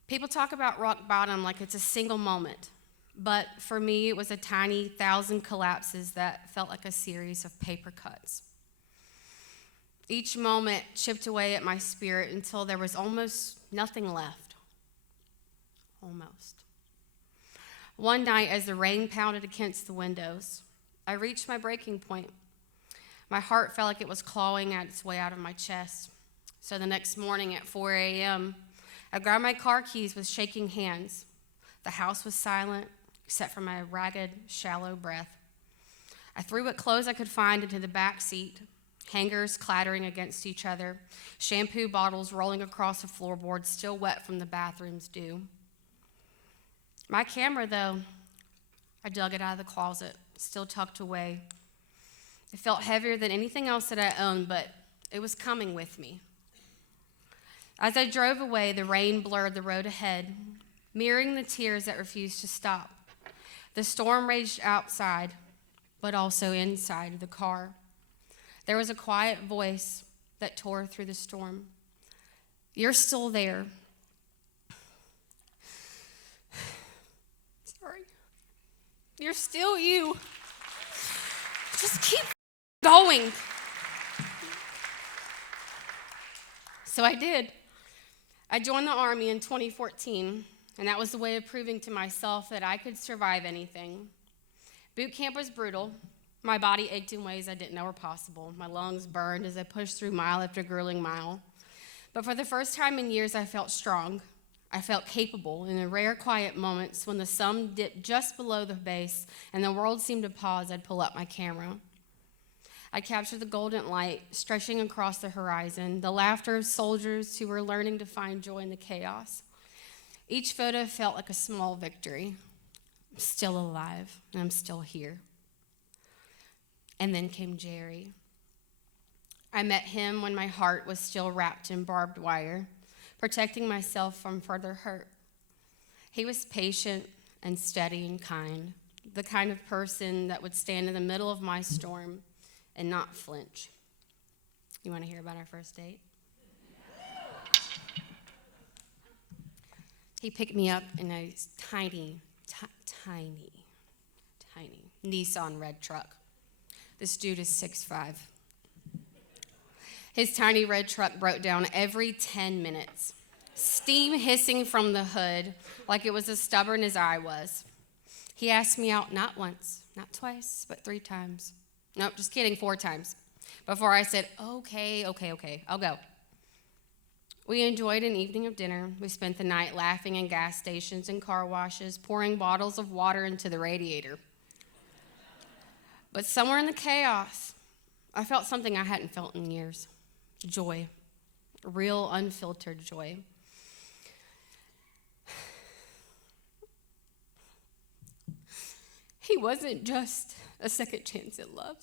People talk about rock bottom like it's a single moment, but for me, it was a tiny 1,000 collapses that felt like a series of paper cuts. Each moment chipped away at my spirit until there was almost nothing left. Almost. One night, as the rain pounded against the windows, I reached my breaking point. My heart felt like it was clawing at its way out of my chest. So the next morning at 4 a.m., I grabbed my car keys with shaking hands. The house was silent, except for my ragged, shallow breath. I threw what clothes I could find into the back seat, hangers clattering against each other, shampoo bottles rolling across the floorboard, still wet from the bathroom's dew. My camera, though, I dug it out of the closet, still tucked away. It felt heavier than anything else that I owned, but it was coming with me. As I drove away, the rain blurred the road ahead, mirroring the tears that refused to stop. The storm raged outside, but also inside the car. There was a quiet voice that tore through the storm. "You're still there." Sorry. "You're still you. Just keep going." So I did. I joined the Army in 2014. and that was the way of proving to myself that I could survive anything. Boot camp was brutal. My body ached in ways I didn't know were possible. My lungs burned as I pushed through mile after grueling mile. But for the first time in years, I felt strong. I felt capable in the rare quiet moments when the sun dipped just below the base and the world seemed to pause. I'd pull up my camera. I'd capture the golden light stretching across the horizon, the laughter of soldiers who were learning to find joy in the chaos. Each photo felt like a small victory. I'm still alive, and I'm still here. And then came Jerry. I met him when my heart was still wrapped in barbed wire, protecting myself from further hurt. He was patient and steady and kind, the kind of person that would stand in the middle of my storm and not flinch. You want to hear about our first date? He picked me up in a tiny Nissan red truck. This dude is 6'5". His tiny red truck broke down every 10 minutes, steam hissing from the hood like it was as stubborn as I was. He asked me out not once, not twice, but 3 times. Nope, just kidding, 4 times. Before I said, okay, I'll go. We enjoyed an evening of dinner. We spent the night laughing in gas stations and car washes, pouring bottles of water into the radiator. But somewhere in the chaos, I felt something I hadn't felt in years. Joy. Real, unfiltered joy. He wasn't just a second chance at love.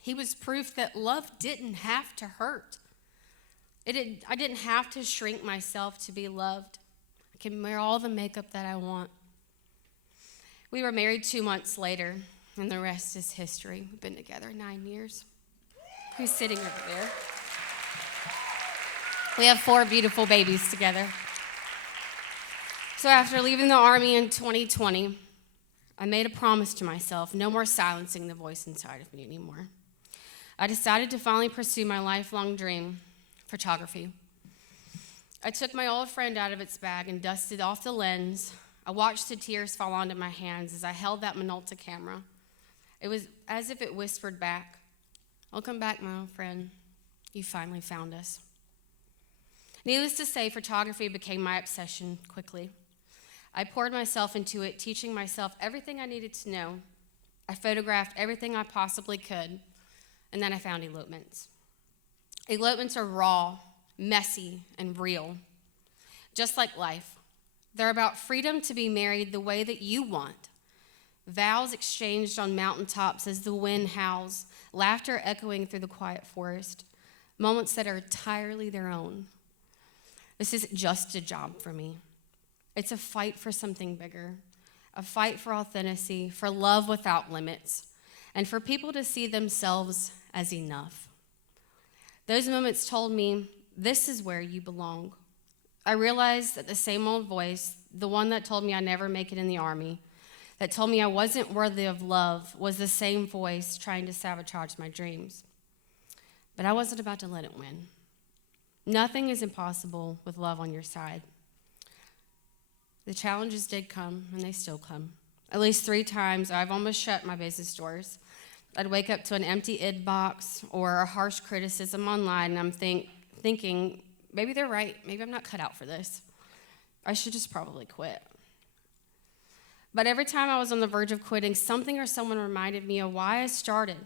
He was proof that love didn't have to hurt. I didn't have to shrink myself to be loved. I can wear all the makeup that I want. We were married 2 months later, and the rest is history. We've been together 9 years. He's sitting over there. We have 4 beautiful babies together. So after leaving the Army in 2020, I made a promise to myself, no more silencing the voice inside of me anymore. I decided to finally pursue my lifelong dream, photography. I took my old friend out of its bag and dusted off the lens. I watched the tears fall onto my hands as I held that Minolta camera. It was as if it whispered back, "Welcome back, my old friend. You finally found us." Needless to say, photography became my obsession quickly. I poured myself into it, teaching myself everything I needed to know. I photographed everything I possibly could, and then I found elopements. Elopements are raw, messy, and real. Just like life, they're about freedom to be married the way that you want. Vows exchanged on mountaintops as the wind howls, laughter echoing through the quiet forest, moments that are entirely their own. This isn't just a job for me. It's a fight for something bigger, a fight for authenticity, for love without limits, and for people to see themselves as enough. Those moments told me, this is where you belong. I realized that the same old voice, the one that told me I'd never make it in the Army, that told me I wasn't worthy of love, was the same voice trying to sabotage my dreams. But I wasn't about to let it win. Nothing is impossible with love on your side. The challenges did come, and they still come. At least 3 times, I've almost shut my business doors. I'd wake up to an empty inbox or a harsh criticism online, and I'm thinking, maybe they're right. Maybe I'm not cut out for this. I should just probably quit. But every time I was on the verge of quitting, something or someone reminded me of why I started.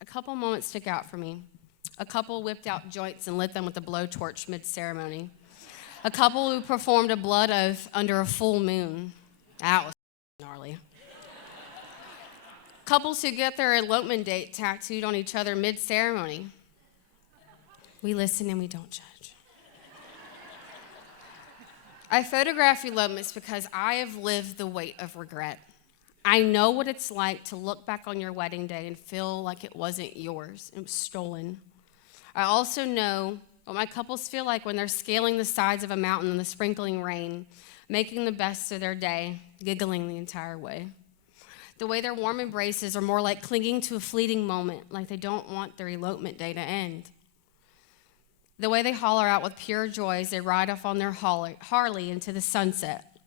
A couple moments stuck out for me. A couple whipped out joints and lit them with a blowtorch mid-ceremony. A couple who performed a blood oath under a full moon. That was gnarly. Couples who get their elopement date tattooed on each other mid-ceremony. We listen and we don't judge. I photograph elopements because I have lived the weight of regret. I know what it's like to look back on your wedding day and feel like it wasn't yours, it was stolen. I also know what my couples feel like when they're scaling the sides of a mountain in the sprinkling rain, making the best of their day, giggling the entire way. The way their warm embraces are more like clinging to a fleeting moment, like they don't want their elopement day to end. The way they holler out with pure joy as they ride off on their Harley into the sunset,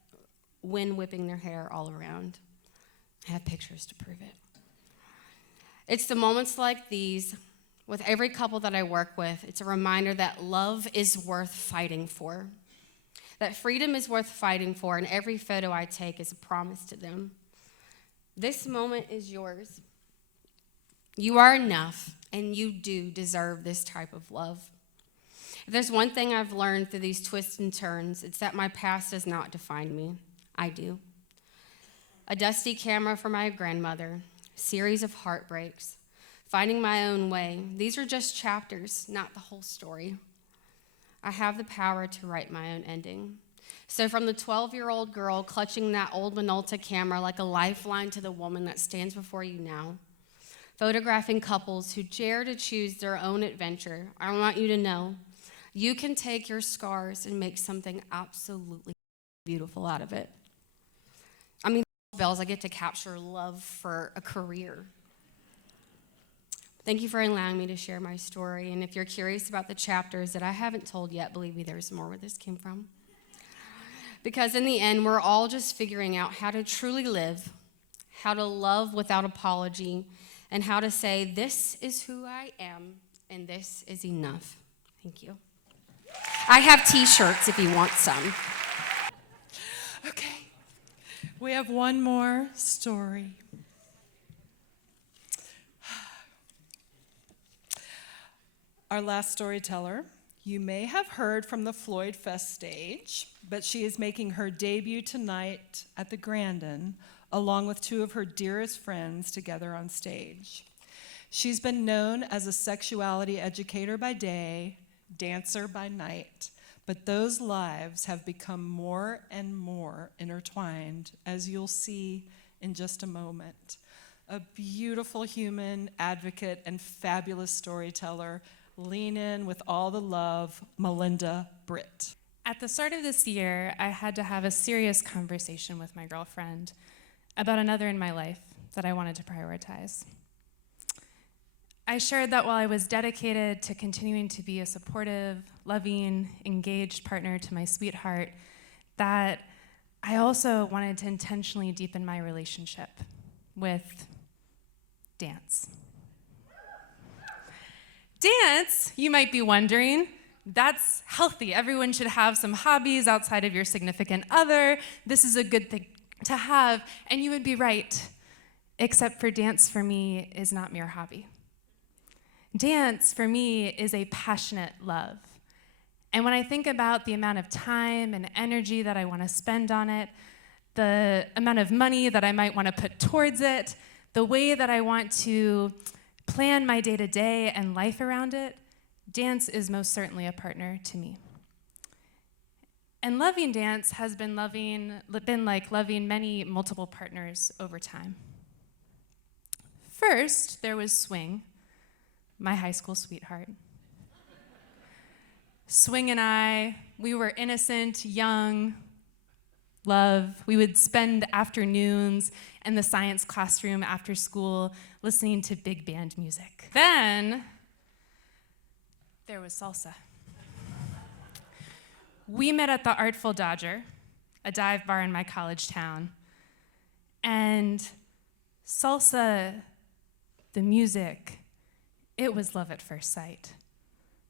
wind whipping their hair all around. I have pictures to prove it. It's the moments like these, with every couple that I work with, it's a reminder that love is worth fighting for, that freedom is worth fighting for, and every photo I take is a promise to them. This moment is yours. You are enough, and you do deserve this type of love. If there's one thing I've learned through these twists and turns, it's that my past does not define me. I do. A dusty camera for my grandmother, series of heartbreaks, finding my own way. These are just chapters, not the whole story. I have the power to write my own ending. So from the 12-year-old girl clutching that old Minolta camera like a lifeline to the woman that stands before you now, photographing couples who dare to choose their own adventure, I want you to know you can take your scars and make something absolutely beautiful out of it. I mean, bells, I get to capture love for a career. Thank you for allowing me to share my story. And if you're curious about the chapters that I haven't told yet, believe me, there's more where this came from. Because in the end, we're all just figuring out how to truly live, how to love without apology, and how to say, this is who I am, and this is enough. Thank you. I have t-shirts if you want some. Okay. We have one more story. Our last storyteller, you may have heard from the Floyd Fest stage, but she is making her debut tonight at the Grandin, along with two of her dearest friends together on stage. She's been known as a sexuality educator by day, dancer by night, but those lives have become more and more intertwined, as you'll see in just a moment. A beautiful human advocate and fabulous storyteller. Lean in with all the love, Melinda Britt. At the start of this year, I had to have a serious conversation with my girlfriend about another in my life that I wanted to prioritize. I shared that while I was dedicated to continuing to be a supportive, loving, engaged partner to my sweetheart, that I also wanted to intentionally deepen my relationship with dance. Dance, you might be wondering, that's healthy. Everyone should have some hobbies outside of your significant other. This is a good thing to have, and you would be right, except for dance for me is not mere hobby. Dance for me is a passionate love. And when I think about the amount of time and energy that I want to spend on it, the amount of money that I might want to put towards it, the way that I want to plan my day-to-day and life around it, dance is most certainly a partner to me. And loving dance has been like loving many multiple partners over time. First, there was swing, my high school sweetheart. Swing and I, we were innocent, young, love. We would spend afternoons in the science classroom after school listening to big band music. Then there was salsa. We met at the Artful Dodger, a dive bar in my college town. And salsa, the music, it was love at first sight.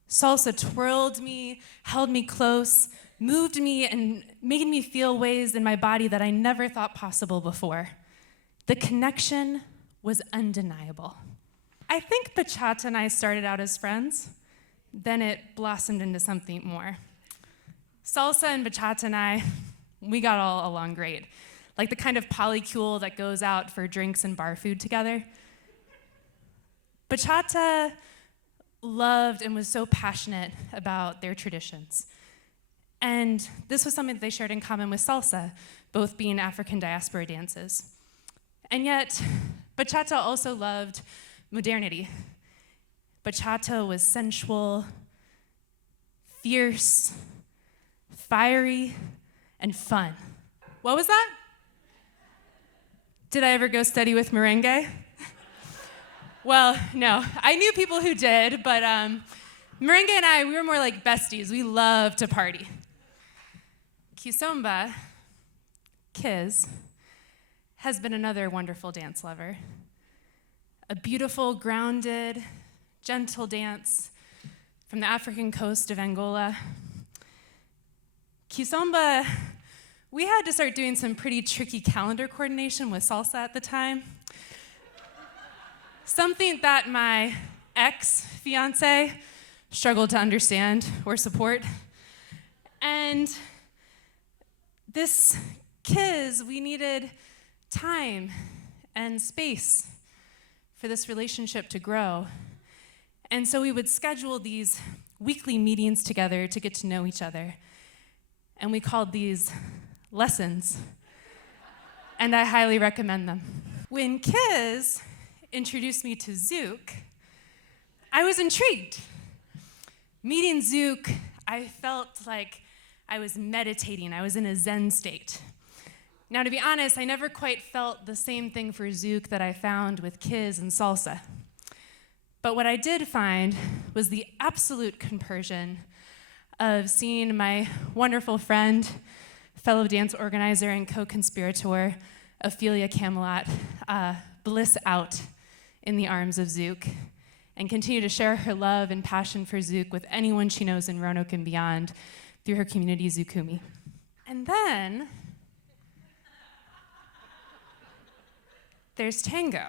Salsa twirled me, held me close, moved me, and made me feel ways in my body that I never thought possible before. The connection was undeniable. I think bachata and I started out as friends. Then it blossomed into something more. Salsa and bachata and I, we got all along great. Like the kind of polycule that goes out for drinks and bar food together. Bachata loved and was so passionate about their traditions. And this was something that they shared in common with salsa, both being African diaspora dances. And yet, bachata also loved modernity. Bachata was sensual, fierce, fiery, and fun. What was that? Did I ever go study with merengue? Well, no. I knew people who did, but Merengue and I, we were more like besties. We love to party. Kisomba, Kiz, has been another wonderful dance lover. A beautiful, grounded, gentle dance from the African coast of Angola. Kisomba, we had to start doing some pretty tricky calendar coordination with salsa at the time. Something that my ex-fiance struggled to understand or support. And this Kiz, we needed time and space for this relationship to grow. And so we would schedule these weekly meetings together to get to know each other. And we called these lessons. And I highly recommend them. When Kiz introduced me to Zouk, I was intrigued. Meeting Zouk, I felt like I was meditating. I was in a Zen state. Now, to be honest, I never quite felt the same thing for Zouk that I found with Kiz and salsa. But what I did find was the absolute conversion of seeing my wonderful friend, fellow dance organizer and co-conspirator, Ophelia Camelot, bliss out in the arms of Zouk and continue to share her love and passion for Zouk with anyone she knows in Roanoke and beyond through her community, Zoukumi. And then there's tango.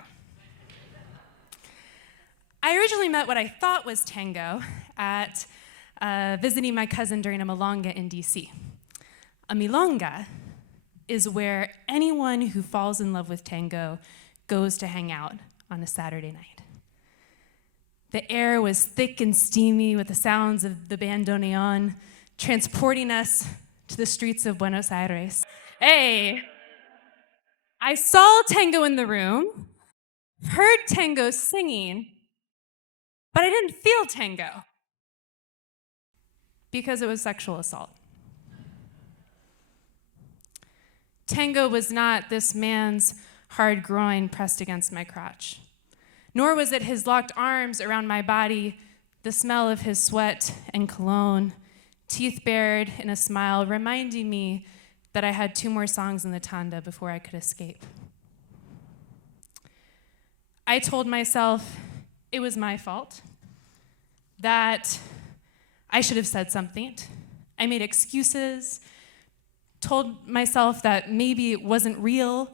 I originally met what I thought was tango at visiting my cousin during a milonga in DC. A milonga is where anyone who falls in love with tango goes to hang out on a Saturday night. The air was thick and steamy with the sounds of the bandoneon transporting us to the streets of Buenos Aires. Hey, I saw tango in the room, heard tango singing, but I didn't feel tango because it was sexual assault. Tango was not this man's hard groin pressed against my crotch, nor was it his locked arms around my body, the smell of his sweat and cologne, teeth bared in a smile, reminding me that I had 2 more songs in the tanda before I could escape. I told myself it was my fault, that I should have said something. I made excuses, told myself that maybe it wasn't real,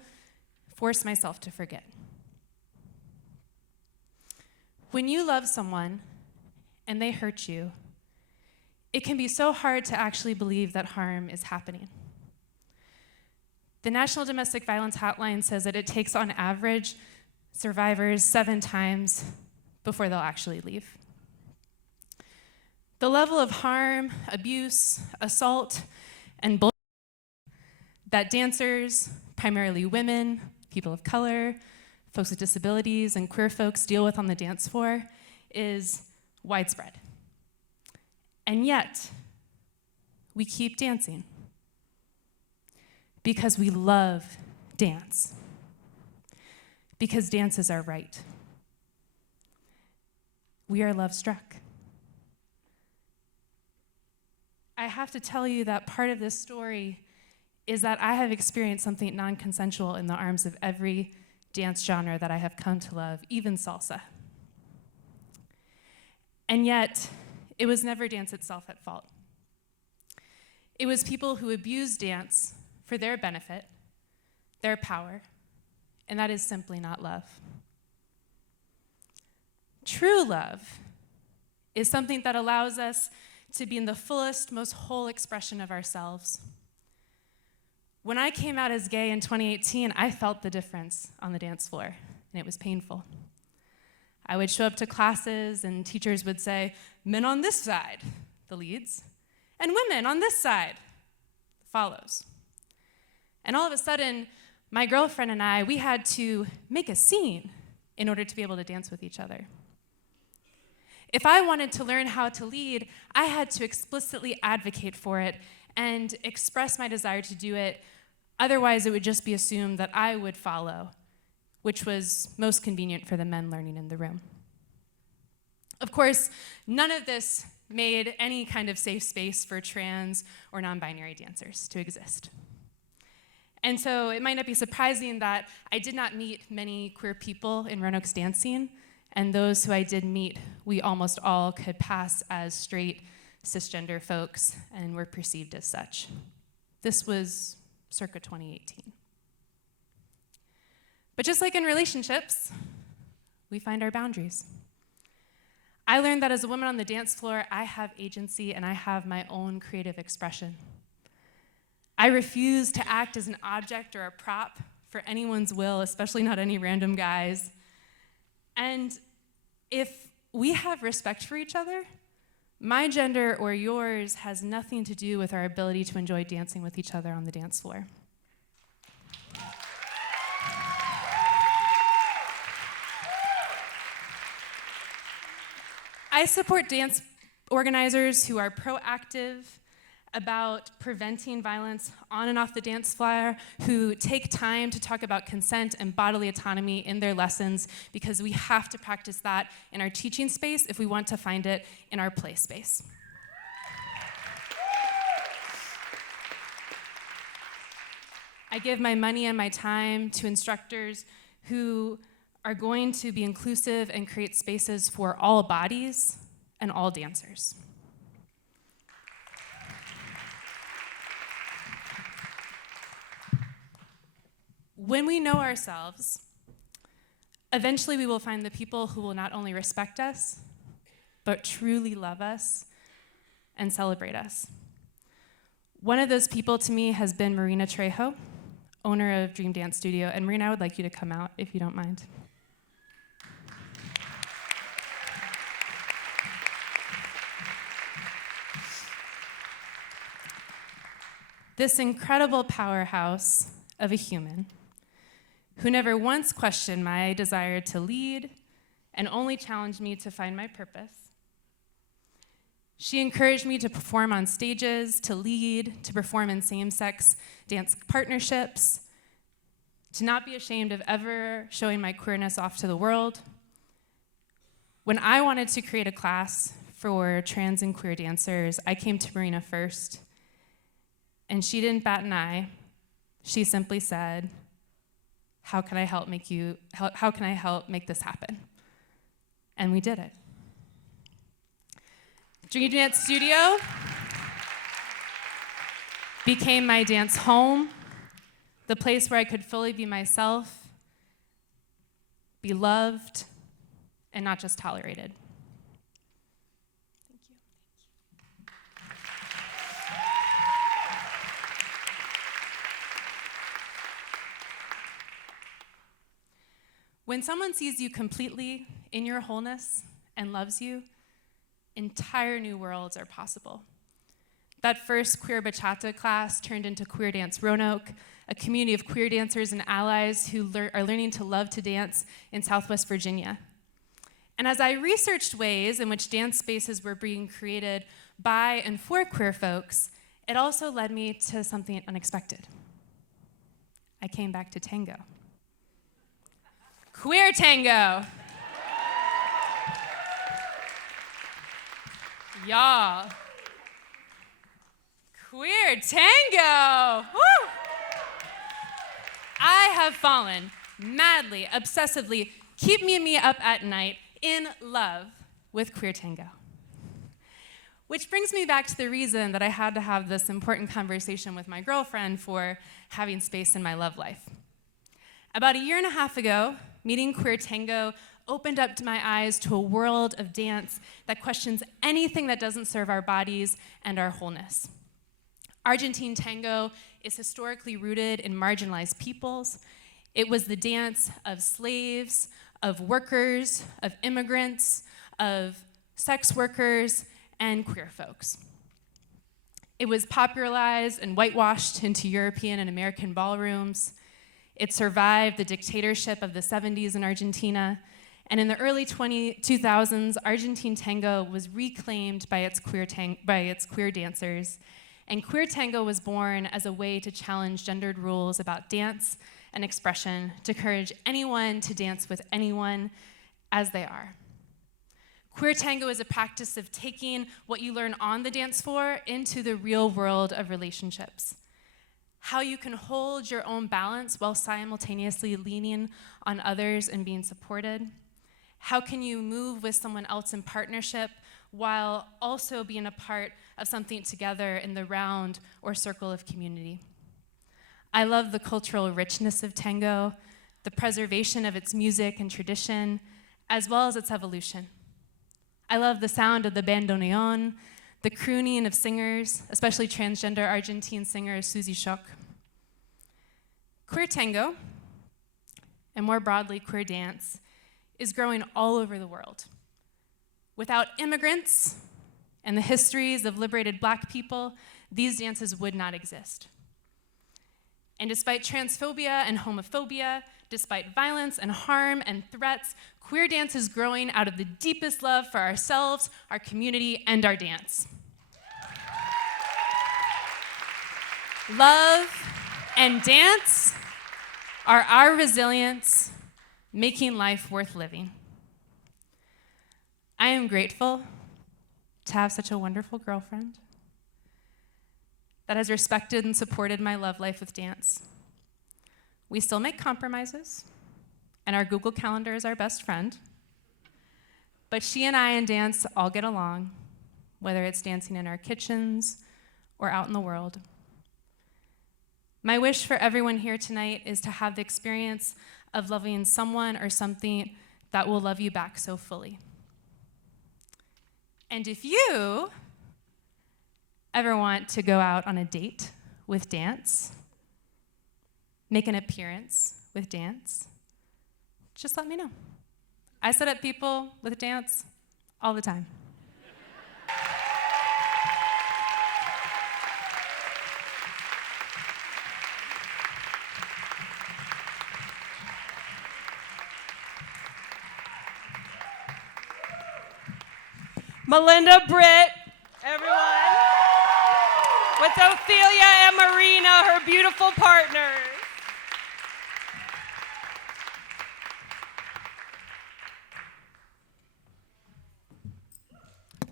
forced myself to forget. When you love someone and they hurt you, it can be so hard to actually believe that harm is happening. The National Domestic Violence Hotline says that it takes, on average, survivors 7 times before they'll actually leave. The level of harm, abuse, assault, and bullying that dancers, primarily women, people of color, folks with disabilities, and queer folks deal with on the dance floor is widespread. And yet, we keep dancing because we love dance, because dance is our right. We are Lovestruck. I have to tell you that part of this story is that I have experienced something non-consensual in the arms of every dance genre that I have come to love, even salsa. And yet, it was never dance itself at fault. It was people who abused dance for their benefit, their power, and that is simply not love. True love is something that allows us to be in the fullest, most whole expression of ourselves. When I came out as gay in 2018, I felt the difference on the dance floor, and it was painful. I would show up to classes, and teachers would say, men on this side, the leads, and women on this side, the follows. And all of a sudden, my girlfriend and I, we had to make a scene in order to be able to dance with each other. If I wanted to learn how to lead, I had to explicitly advocate for it and express my desire to do it. Otherwise, it would just be assumed that I would follow, which was most convenient for the men learning in the room. Of course, none of this made any kind of safe space for trans or non-binary dancers to exist. And so it might not be surprising that I did not meet many queer people in Roanoke's dance scene, and those who I did meet, we almost all could pass as straight, cisgender folks and were perceived as such. This was circa 2018. But just like in relationships, we find our boundaries. I learned that as a woman on the dance floor, I have agency and I have my own creative expression. I refuse to act as an object or a prop for anyone's will, especially not any random guys. And if we have respect for each other, my gender or yours has nothing to do with our ability to enjoy dancing with each other on the dance floor. I support dance organizers who are proactive about preventing violence on and off the dance floor, who take time to talk about consent and bodily autonomy in their lessons, because we have to practice that in our teaching space if we want to find it in our play space. I give my money and my time to instructors who are going to be inclusive and create spaces for all bodies and all dancers. When we know ourselves, eventually we will find the people who will not only respect us, but truly love us and celebrate us. One of those people to me has been Marina Trejo, owner of Dream Dance Studio. And Marina, I would like you to come out if you don't mind. This incredible powerhouse of a human who never once questioned my desire to lead and only challenged me to find my purpose. She encouraged me to perform on stages, to lead, to perform in same-sex dance partnerships, to not be ashamed of ever showing my queerness off to the world. When I wanted to create a class for trans and queer dancers, I came to Marina first, and she didn't bat an eye. She simply said, how can I help make this happen? And we did it. Dream Dance Studio became my dance home, the place where I could fully be myself, be loved, and not just tolerated. Thank you. When someone sees you completely in your wholeness and loves you, entire new worlds are possible. That first queer bachata class turned into Queer Dance Roanoke, a community of queer dancers and allies who are learning to love to dance in Southwest Virginia. And as I researched ways in which dance spaces were being created by and for queer folks, it also led me to something unexpected. I came back to tango. Queer tango. Y'all. Queer tango. Woo! I have fallen madly, obsessively, keep me up at night, in love with queer tango. Which brings me back to the reason that I had to have this important conversation with my girlfriend for having space in my love life. About a year and a half ago, meeting queer tango opened up to my eyes to a world of dance that questions anything that doesn't serve our bodies and our wholeness. Argentine tango is historically rooted in marginalized peoples. It was the dance of slaves, of workers, of immigrants, of sex workers, and queer folks. It was popularized and whitewashed into European and American ballrooms. It survived the dictatorship of the 70s in Argentina. And in the early 2000s, Argentine tango was reclaimed by its queer dancers. And queer tango was born as a way to challenge gendered rules about dance and expression, to encourage anyone to dance with anyone as they are. Queer tango is a practice of taking what you learn on the dance floor into the real world of relationships. How you can hold your own balance while simultaneously leaning on others and being supported. How can you move with someone else in partnership while also being a part of something together in the round or circle of community? I love the cultural richness of tango, the preservation of its music and tradition, as well as its evolution. I love the sound of the bandoneon, the crooning of singers, especially transgender Argentine singer Susie Schock. Queer tango, and more broadly queer dance, is growing all over the world. Without immigrants and the histories of liberated Black people, these dances would not exist. And despite transphobia and homophobia, despite violence and harm and threats, queer dance is growing out of the deepest love for ourselves, our community, and our dance. Love and dance are our resilience, making life worth living. I am grateful to have such a wonderful girlfriend that has respected and supported my love life with dance. We still make compromises, and our Google Calendar is our best friend, but she and I in dance all get along, whether it's dancing in our kitchens or out in the world. My wish for everyone here tonight is to have the experience of loving someone or something that will love you back so fully. And if you ever want to go out on a date with dance, make an appearance with dance, just let me know. I set up people with dance all the time. Melinda, Britt, everyone, with Ophelia and Marina, her beautiful partners.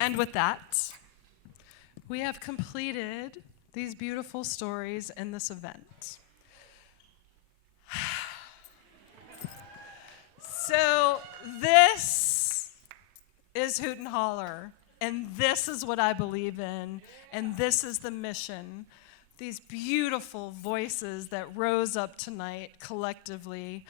And with that, we have completed these beautiful stories in this event. So this is Hoot and Holler, and this is what I believe in, and this is the mission. These beautiful voices that rose up tonight collectively.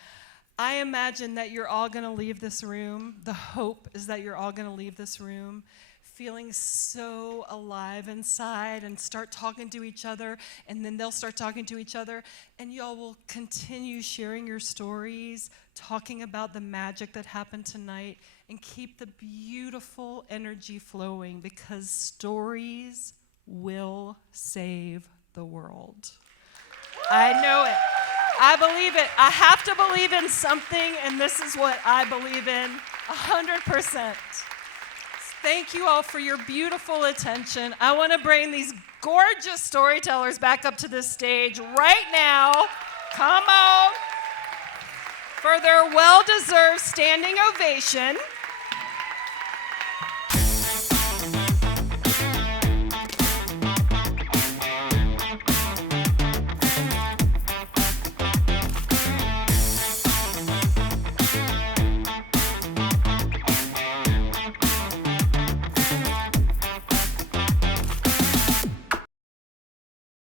I imagine that you're all going to leave this room. The hope is that you're all going to leave this room feeling so alive inside and start talking to each other, and then they'll start talking to each other, and y'all will continue sharing your stories, talking about the magic that happened tonight, and keep the beautiful energy flowing, because stories will save the world. I know it. I believe it. I have to believe in something, and this is what I believe in 100%. Thank you all for your beautiful attention. I want to bring these gorgeous storytellers back up to the stage right now. Come on. For their well-deserved standing ovation.